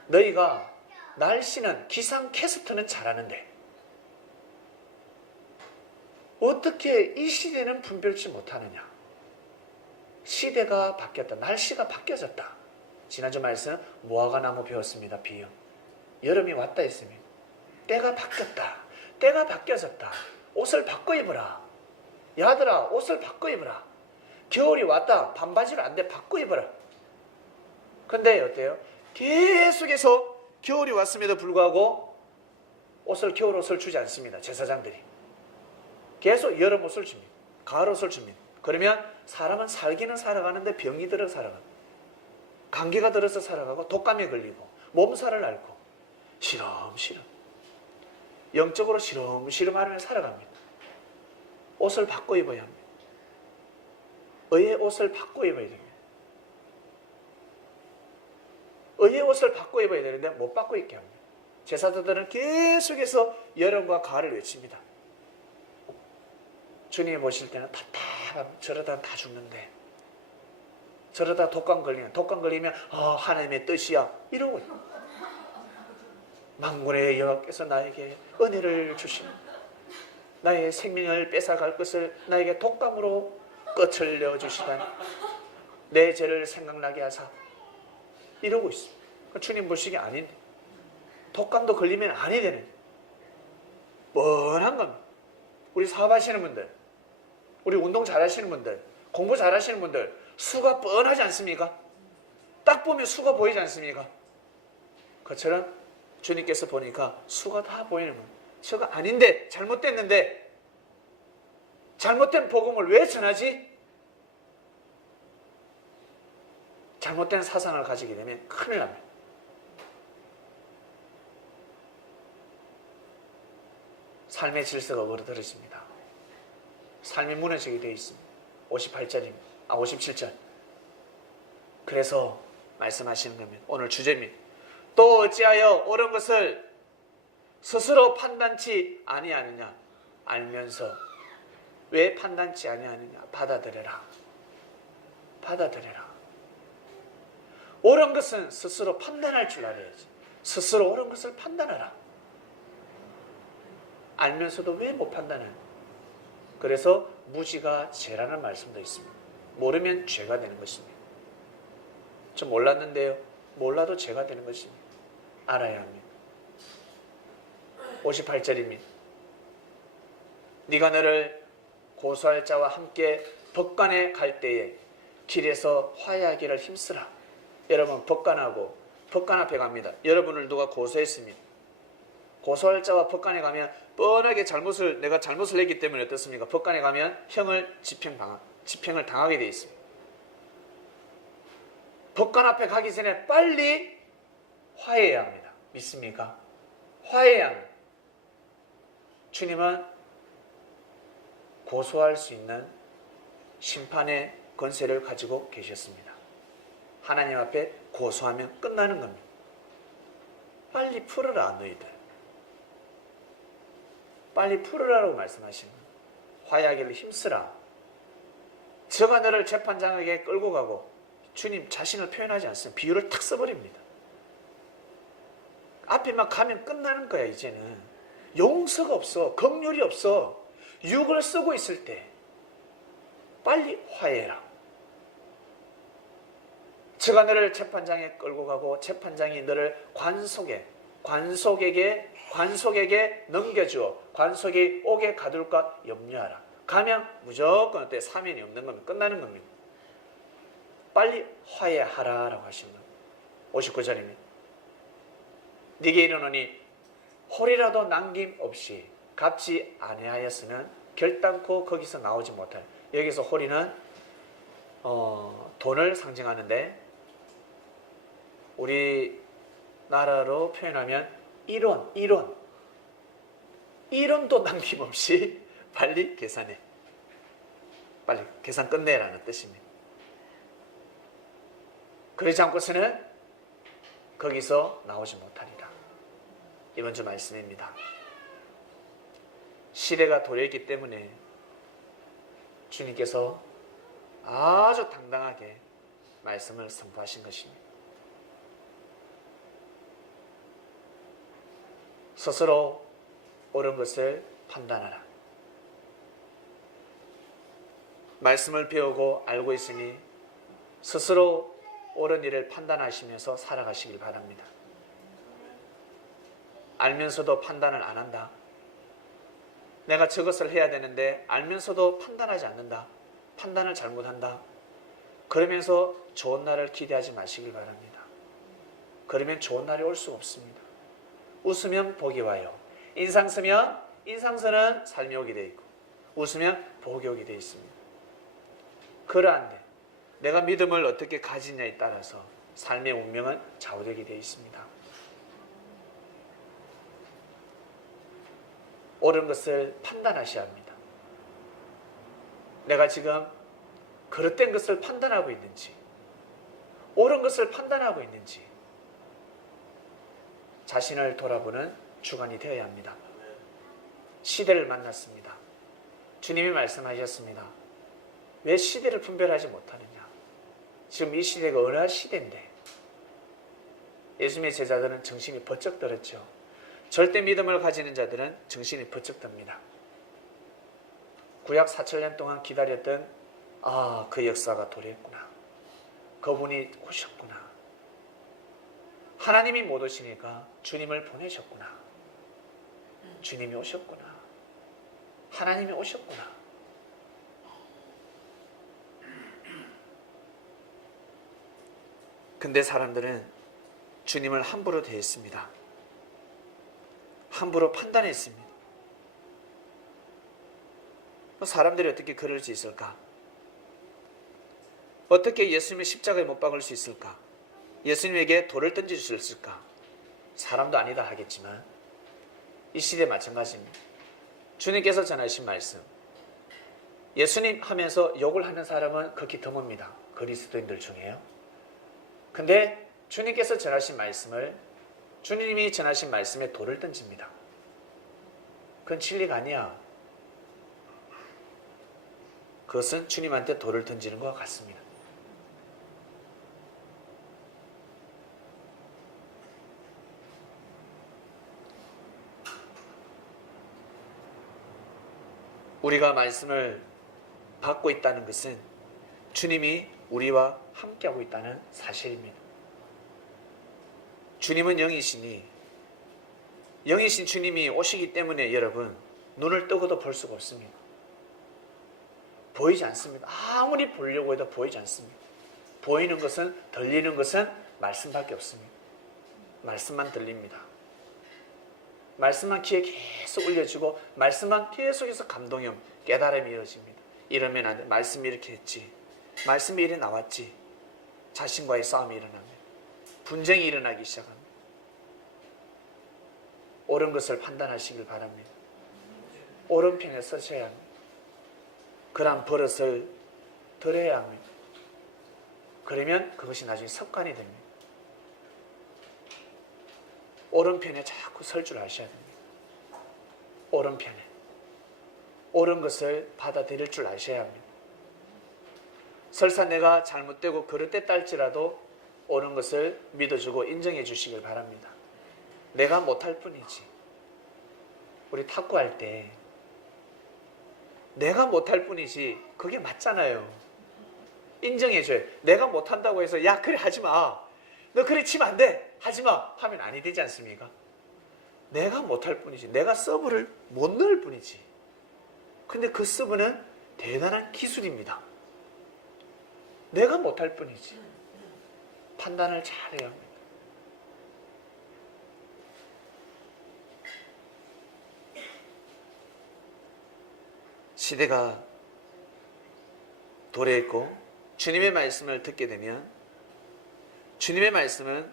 너희가 날씨는 기상캐스터는 잘하는데 어떻게 이 시대는 분별치 못하느냐. 시대가 바뀌었다. 날씨가 바뀌어졌다. 지난주 말씀 무화과나무 배웠습니다. 비유. 여름이 왔다 했습니다. 때가 바뀌었다. 때가 바뀌어졌다. 옷을 바꿔 입어라. 야들아, 옷을 바꿔 입어라. 겨울이 왔다. 반바지로 안 돼. 바꿔 입어라. 근데 어때요? 계속해서 겨울이 왔음에도 불구하고 겨울 옷을 주지 않습니다. 제사장들이. 계속 여름 옷을 줍니다. 가을 옷을 줍니다. 그러면 사람은 살기는 살아가는데 병이 들어 살아가고 감기가 들어서 살아가고 독감에 걸리고 몸살을 앓고 시름시름 영적으로 시름시름 하며 살아갑니다. 옷을 바꿔 입어야 합니다. 의의 옷을 바꿔 입어야 됩니다. 의의 옷을 바꿔 입어야 되는데 못 바꿔 입게 합니다. 제사장들은 계속해서 여름과 가을을 외칩니다. 주님이 보실 때는 답답하면 저러다 다 죽는데 저러다 독감 걸리면 하나님의 뜻이야 이러고 만군의 여호와께서 나에게 은혜를 주시는 나의 생명을 뺏어갈 것을 나에게 독감으로 끝을 내어주시다니 내 죄를 생각나게 하사 이러고 있습니다. 주님 보시기 아닌데 독감도 걸리면 아니 되는 뻔한 겁니다. 우리 사업하시는 분들, 우리 운동 잘하시는 분들, 공부 잘하시는 분들 수가 뻔하지 않습니까? 딱 보면 수가 보이지 않습니까? 그처럼 주님께서 보니까 수가 다 보이는 거예요. 저가 아닌데 잘못됐는데 잘못된 복음을 왜 전하지? 잘못된 사상을 가지게 되면 큰일 납니다. 삶의 질서가 어그러들어집니다. 삶이 무너지게 되어 있습니다. 57절. 그래서 말씀하시는 겁니다. 오늘 주제입니다. 또 어찌하여 옳은 것을 스스로 판단치 아니하느냐. 알면서 왜 판단치 아니하느냐. 받아들여라. 옳은 것은 스스로 판단할 줄 알아야지. 스스로 옳은 것을 판단하라. 알면서도 왜 못 판단해? 그래서 무지가 죄라는 말씀도 있습니다. 모르면 죄가 되는 것입니다. 저 몰랐는데요. 몰라도 죄가 되는 것입니다. 알아야 합니다. 58절입니다. 네가 너를 고소할 자와 함께 법관에 갈 때에 길에서 화해하기를 힘쓰라. 여러분 법관 앞에 갑니다. 여러분을 누가 고소했습니다. 고소할 자와 법관에 가면 뻔하게 내가 잘못을 했기 때문에 어떻습니까? 법관에 가면 집행을 당하게 되어 있습니다. 법관 앞에 가기 전에 빨리 화해해야 합니다. 믿습니까? 화해양. 주님은 고소할 수 있는 심판의 권세를 가지고 계셨습니다. 하나님 앞에 고소하면 끝나는 겁니다. 빨리 풀어라 너희들. 빨리 풀으라고 말씀하시는 거예요. 화해하기를 힘쓰라. 저가 너를 재판장에게 끌고 가고, 주님 자신을 표현하지 않습니다. 비유를 탁 써버립니다. 앞에만 가면 끝나는 거야. 이제는 용서가 없어. 긍휼이 없어. 육을 쓰고 있을 때 빨리 화해해라. 저가 너를 재판장에 끌고 가고 재판장이 너를 관속에게 넘겨주어 관속이 오게 가둘까 염려하라. 가면 무조건 어때? 사면이 없는 겁니다. 끝나는 겁니다. 빨리 화해하라라고 하신 겁니다. 59절입니다. 네게 이르노니 홀이라도 남김없이 갚지 아니하였으면 결단코 거기서 나오지 못할. 여기서 홀이는 돈을 상징하는데 우리나라로 표현하면 1원도 남김없이 빨리 계산해. 빨리 계산 끝내라는 뜻입니다. 그러지 않고서는 거기서 나오지 못하리라. 이번 주 말씀입니다. 시대가 도래했기 때문에 주님께서 아주 당당하게 말씀을 선포하신 것입니다. 스스로 옳은 것을 판단하라. 말씀을 배우고 알고 있으니 스스로 옳은 일을 판단하시면서 살아가시길 바랍니다. 알면서도 판단을 안 한다. 내가 저것을 해야 되는데 알면서도 판단하지 않는다. 판단을 잘못한다. 그러면서 좋은 날을 기대하지 마시길 바랍니다. 그러면 좋은 날이 올 수가 없습니다. 웃으면 복이 와요. 인상 쓰면 인상서는 삶이 오게 되어 있고 웃으면 복이 오게 되어 있습니다. 그러한데 내가 믿음을 어떻게 가지냐에 따라서 삶의 운명은 좌우되게 되어 있습니다. 옳은 것을 판단하셔야 합니다. 내가 지금 그릇된 것을 판단하고 있는지, 옳은 것을 판단하고 있는지 자신을 돌아보는 주간이 되어야 합니다. 시대를 만났습니다. 주님이 말씀하셨습니다. 왜 시대를 분별하지 못하느냐? 지금 이 시대가 어느 시대인데 예수님의 제자들은 정신이 번쩍 들었죠. 절대 믿음을 가지는 자들은 정신이 번쩍 듭니다. 구약 4,000년 동안 기다렸던 그 역사가 도래했구나. 그분이 오셨구나. 하나님이 못 오시니까 주님을 보내셨구나. 주님이 오셨구나. 하나님이 오셨구나. 근데 사람들은 주님을 함부로 대했습니다. 함부로 판단했습니다. 사람들이 어떻게 그럴 수 있을까? 어떻게 예수님의 십자가에 못 박을 수 있을까? 예수님에게 돌을 던질 수 있을까? 사람도 아니다 하겠지만 이 시대 마찬가지입니다. 주님께서 전하신 말씀, 예수님 하면서 욕을 하는 사람은 극히 드뭅니다. 그리스도인들 중에요. 근데 주님께서 전하신 말씀을, 주님이 전하신 말씀에 돌을 던집니다. 그건 진리가 아니야. 그것은 주님한테 돌을 던지는 것과 같습니다. 우리가 말씀을 받고 있다는 것은 주님이 우리와 함께하고 있다는 사실입니다. 주님은 영이시니 영이신 주님이 오시기 때문에 여러분 눈을 뜨고도 볼 수가 없습니다. 보이지 않습니다. 아무리 보려고 해도 보이지 않습니다. 보이는 것은, 들리는 것은 말씀밖에 없습니다. 말씀만 들립니다. 말씀만 귀에 계속 울려지고 말씀만 계속해서 감동이, 깨달음이 이루어집니다. 이러면 안 돼. 말씀이 이렇게 했지. 말씀이 이래 나왔지. 자신과의 싸움이 일어납니다. 분쟁이 일어나기 시작합니다. 옳은 것을 판단하시길 바랍니다. 옳은 편에 서셔야 합니다. 그런 버릇을 들여야 합니다. 그러면 그것이 나중에 습관이 됩니다. 옳은 편에 자꾸 설 줄 아셔야 됩니다. 옳은 편에. 옳은 것을 받아들일 줄 아셔야 합니다. 설사 내가 잘못되고 그릇됐다 할지라도 옳은 것을 믿어주고 인정해 주시길 바랍니다. 내가 못할 뿐이지. 우리 탁구할 때 내가 못할 뿐이지 그게 맞잖아요. 인정해줘요. 내가 못한다고 해서 야 그래 하지마, 너 그래 치면 안 돼, 하지마 하면 아니 되지 않습니까? 내가 못할 뿐이지, 내가 서브를 못 넣을 뿐이지. 근데 그 서브는 대단한 기술입니다. 내가 못할 뿐이지. 판단을 잘해야 합니다. 시대가 도래했고 주님의 말씀을 듣게 되면, 주님의 말씀은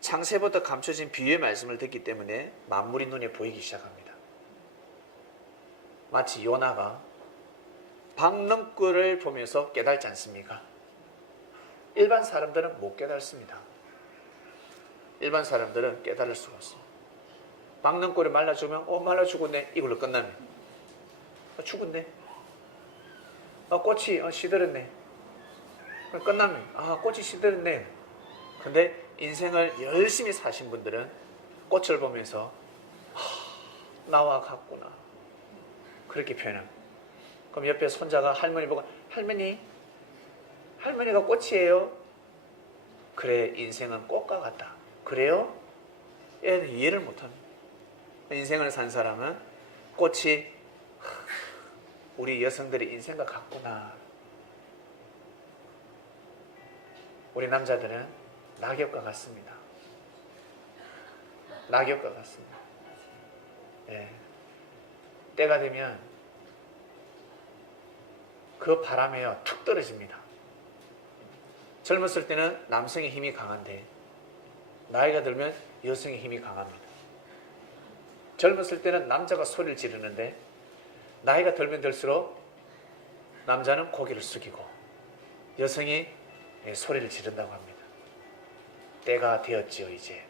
창세부터 감춰진 비유의 말씀을 듣기 때문에 만물이 눈에 보이기 시작합니다. 마치 요나가 박능굴을 보면서 깨달지 않습니까? 일반 사람들은 못 깨달습니다. 일반 사람들은 깨달을 수가 없어요. 박능굴이 말라 죽으면 말라 죽었네 이걸로 끝나면 죽었네. 꽃이 시들었네. 끝나면 꽃이 시들었네. 근데 인생을 열심히 사신 분들은 꽃을 보면서 나와 같구나 그렇게 표현합니다. 그럼 옆에 손자가 할머니 보고 할머니가 꽃이에요? 그래, 인생은 꽃과 같다. 그래요? 얘는 이해를 못합니다. 인생을 산 사람은 꽃이 우리 여성들의 인생과 같구나. 우리 남자들은 낙엽과 같습니다. 낙엽과 같습니다. 예. 때가 되면 그 바람에요 툭 떨어집니다. 젊었을 때는 남성의 힘이 강한데 나이가 들면 여성의 힘이 강합니다. 젊었을 때는 남자가 소리를 지르는데 나이가 들면 들수록 남자는 고개를 숙이고 여성이 소리를 지른다고 합니다. 때가 되었지요. 이제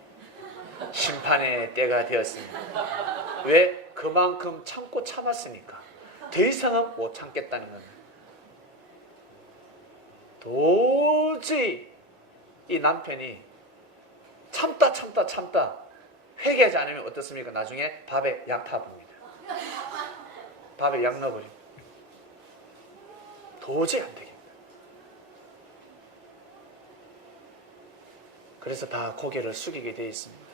심판의 때가 되었습니다. 왜? 그만큼 참고 참았으니까. 더 이상은 못 참겠다는 겁니다. 도저히 이 남편이 참다 회개하지 않으면 어떻습니까? 나중에 밥에 약 타봅니다. 밥에 약 넣어버립니다. 도저히 안 되겠다. 그래서 다 고개를 숙이게 되어 있습니다.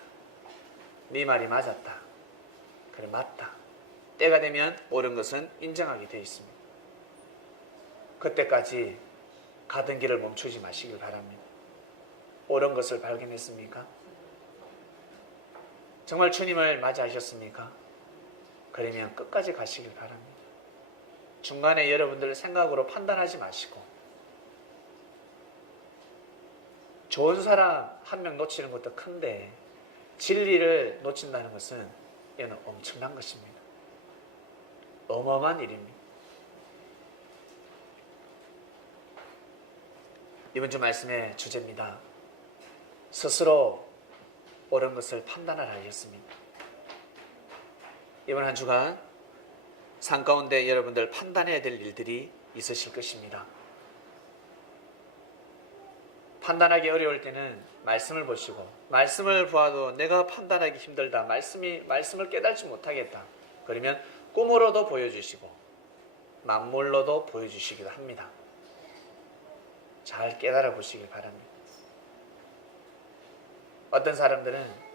네 말이 맞았다. 그래, 맞다. 때가 되면 옳은 것은 인정하게 되어 있습니다. 그때까지 가던 길을 멈추지 마시길 바랍니다. 옳은 것을 발견했습니까? 정말 주님을 맞이하셨습니까? 그러면 끝까지 가시길 바랍니다. 중간에 여러분들 생각으로 판단하지 마시고 좋은 사람 한 명 놓치는 것도 큰데 진리를 놓친다는 것은 얘는 엄청난 것입니다. 어마어마한 일입니다. 이번 주 말씀의 주제입니다. 스스로 옳은 것을 판단하라 하였습니다. 이번 한 주간 삶 가운데 여러분들 판단해야 될 일들이 있으실 것입니다. 판단하기 어려울 때는 말씀을 보시고, 말씀을 보아도 내가 판단하기 힘들다, 말씀을 깨닫지 못하겠다, 그러면 꿈으로도 보여주시고 만물로도 보여주시기도 합니다. 잘 깨달아 보시길 바랍니다. 어떤 사람들은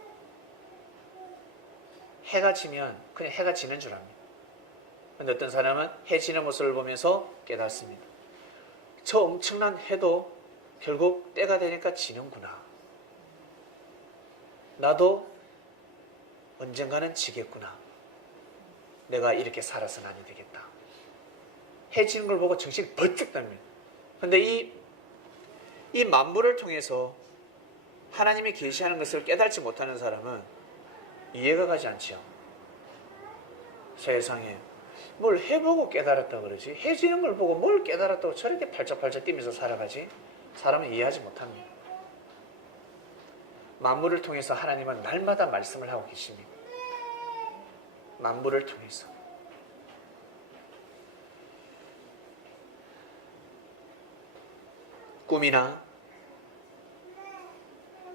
해가 지면 그냥 해가 지는 줄 압니다. 그런데 어떤 사람은 해 지는 모습을 보면서 깨닫습니다. 저 엄청난 해도 결국 때가 되니까 지는구나. 나도 언젠가는 지겠구나. 내가 이렇게 살아서는 아니 되겠다. 해 지는 걸 보고 정신이 번쩍 듭니다. 그런데 이 만물을 통해서 하나님이 계시하는 것을 깨닫지 못하는 사람은 이해가 가지 않지요. 세상에 뭘 해보고 깨달았다고 그러지, 해지는 걸 보고 뭘 깨달았다고 저렇게 팔짝팔짝 뛰면서 살아가지? 사람은 이해하지 못합니다. 만물을 통해서 하나님은 날마다 말씀을 하고 계십니다. 만물을 통해서. 꿈이나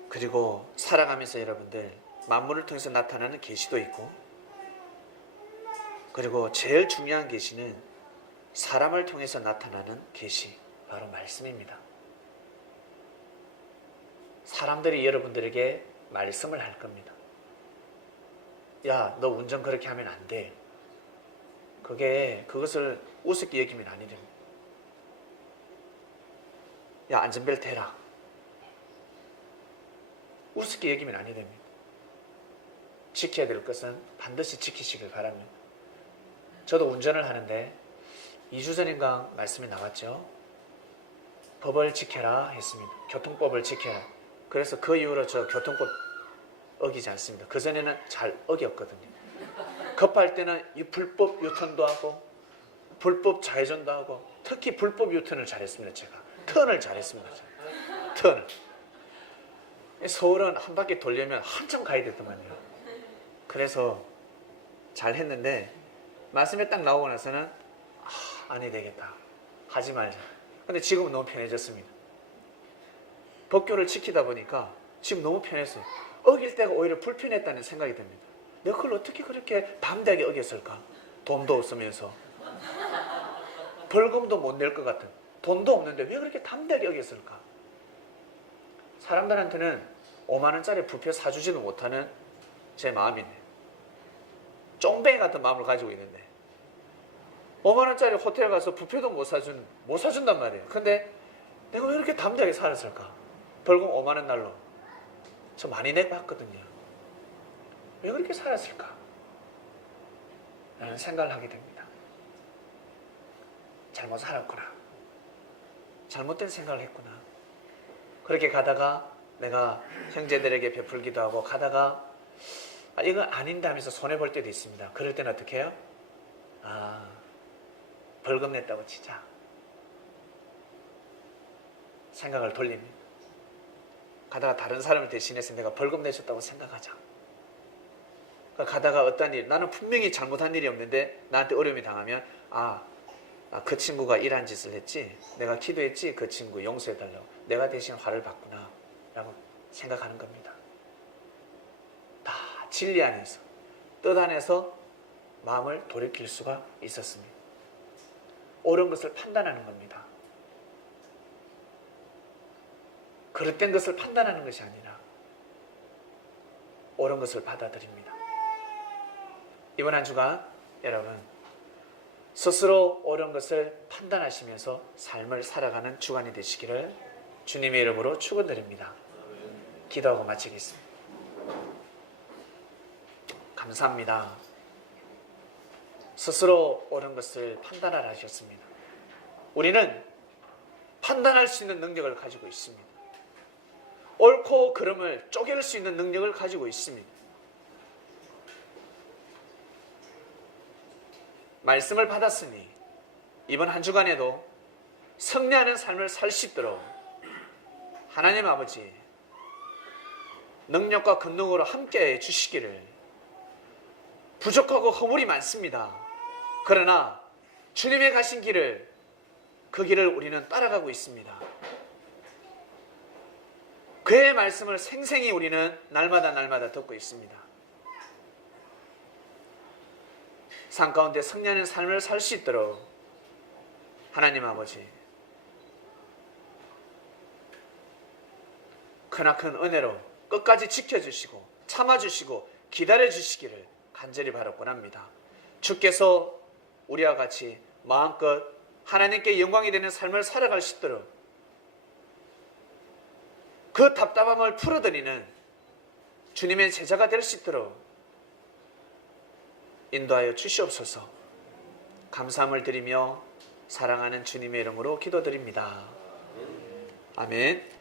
그리고 살아가면서 여러분들 만물을 통해서 나타나는 계시도 있고, 그리고 제일 중요한 계시는 사람을 통해서 나타나는 계시, 바로 말씀입니다. 사람들이 여러분들에게 말씀을 할 겁니다. 야, 너 운전 그렇게 하면 안 돼. 그것을 우습게 여기면 아니 됩니다. 야, 안전벨트 해라. 우습게 여기면 아니 됩니다. 지켜야 될 것은 반드시 지키시길 바랍니다. 저도 운전을 하는데 2주 전인가 말씀이 나왔죠. 법을 지켜라 했습니다. 교통법을 지켜라. 그래서 그 이후로 저 교통법 어기지 않습니다. 그전에는 잘 어겼거든요. 급할 때는 이 불법 유턴도 하고 불법 좌회전도 하고, 특히 불법 유턴을 잘했습니다. 제가 턴을 잘했습니다. 턴을. 서울은 한 바퀴 돌려면 한참 가야 됐더만요. 그래서 잘했는데 말씀에 딱 나오고 나서는 아니 되겠다, 하지 말자. 근데 지금은 너무 편해졌습니다. 법규를 지키다 보니까 지금 너무 편했어요. 어길 때가 오히려 불편했다는 생각이 듭니다. 내가 그걸 어떻게 그렇게 담대하게 어겼을까? 돈도 없으면서 벌금도 못 낼 것 같은, 돈도 없는데 왜 그렇게 담대하게 어겼을까? 사람들한테는 5만 원짜리 부표 사주지도 못하는 제 마음이네요. 쫑뱅이 같은 마음을 가지고 있는데 5만 원짜리 호텔 가서 부표도 못 사준단 말이에요. 근데 내가 왜 이렇게 담대하게 살았을까? 벌금 5만 원 날로 저 많이 내고 왔거든요. 왜 그렇게 살았을까? 라는 생각을 하게 됩니다. 잘못 살았구나. 잘못된 생각을 했구나. 그렇게 가다가 내가 형제들에게 베풀기도 하고 가다가 이건 아닌데 하면서 손해볼 때도 있습니다. 그럴 때는 어떻게 해요? 벌금 냈다고 치자. 생각을 돌립니다. 가다가 다른 사람을 대신해서 내가 벌금 내줬다고 생각하자. 가다가 어떤 일, 나는 분명히 잘못한 일이 없는데 나한테 어려움이 당하면 그 친구가 이런 짓을 했지, 내가 기도했지, 그 친구 용서해달라고, 내가 대신 화를 받구나 라고 생각하는 겁니다. 다 진리 안에서, 뜻 안에서 마음을 돌이킬 수가 있었습니다. 옳은 것을 판단하는 겁니다. 그릇된 것을 판단하는 것이 아니라 옳은 것을 받아들입니다. 이번 한 주간 여러분 스스로 옳은 것을 판단하시면서 삶을 살아가는 주간이 되시기를 주님의 이름으로 축원드립니다. 기도하고 마치겠습니다. 감사합니다. 스스로 옳은 것을 판단하라 하셨습니다. 우리는 판단할 수 있는 능력을 가지고 있습니다. 옳고 그름을 쪼갤 수 있는 능력을 가지고 있습니다. 말씀을 받았으니 이번 한 주간에도 승리하는 삶을 살 수 있도록 하나님 아버지 능력과 권능으로 함께해 주시기를. 부족하고 허물이 많습니다. 그러나 주님의 가신 길을, 그 길을 우리는 따라가고 있습니다. 그의 말씀을 생생히 우리는 날마다 듣고 있습니다. 삶 가운데 승리하는 삶을 살 수 있도록 하나님 아버지 크나큰 은혜로 끝까지 지켜주시고 참아주시고 기다려주시기를 간절히 바라곤 합니다. 주께서 우리와 같이 마음껏 하나님께 영광이 되는 삶을 살아갈 수 있도록 그 답답함을 풀어드리는 주님의 제자가 될 수 있도록 인도하여 주시옵소서. 감사함을 드리며 사랑하는 주님의 이름으로 기도드립니다. 아멘.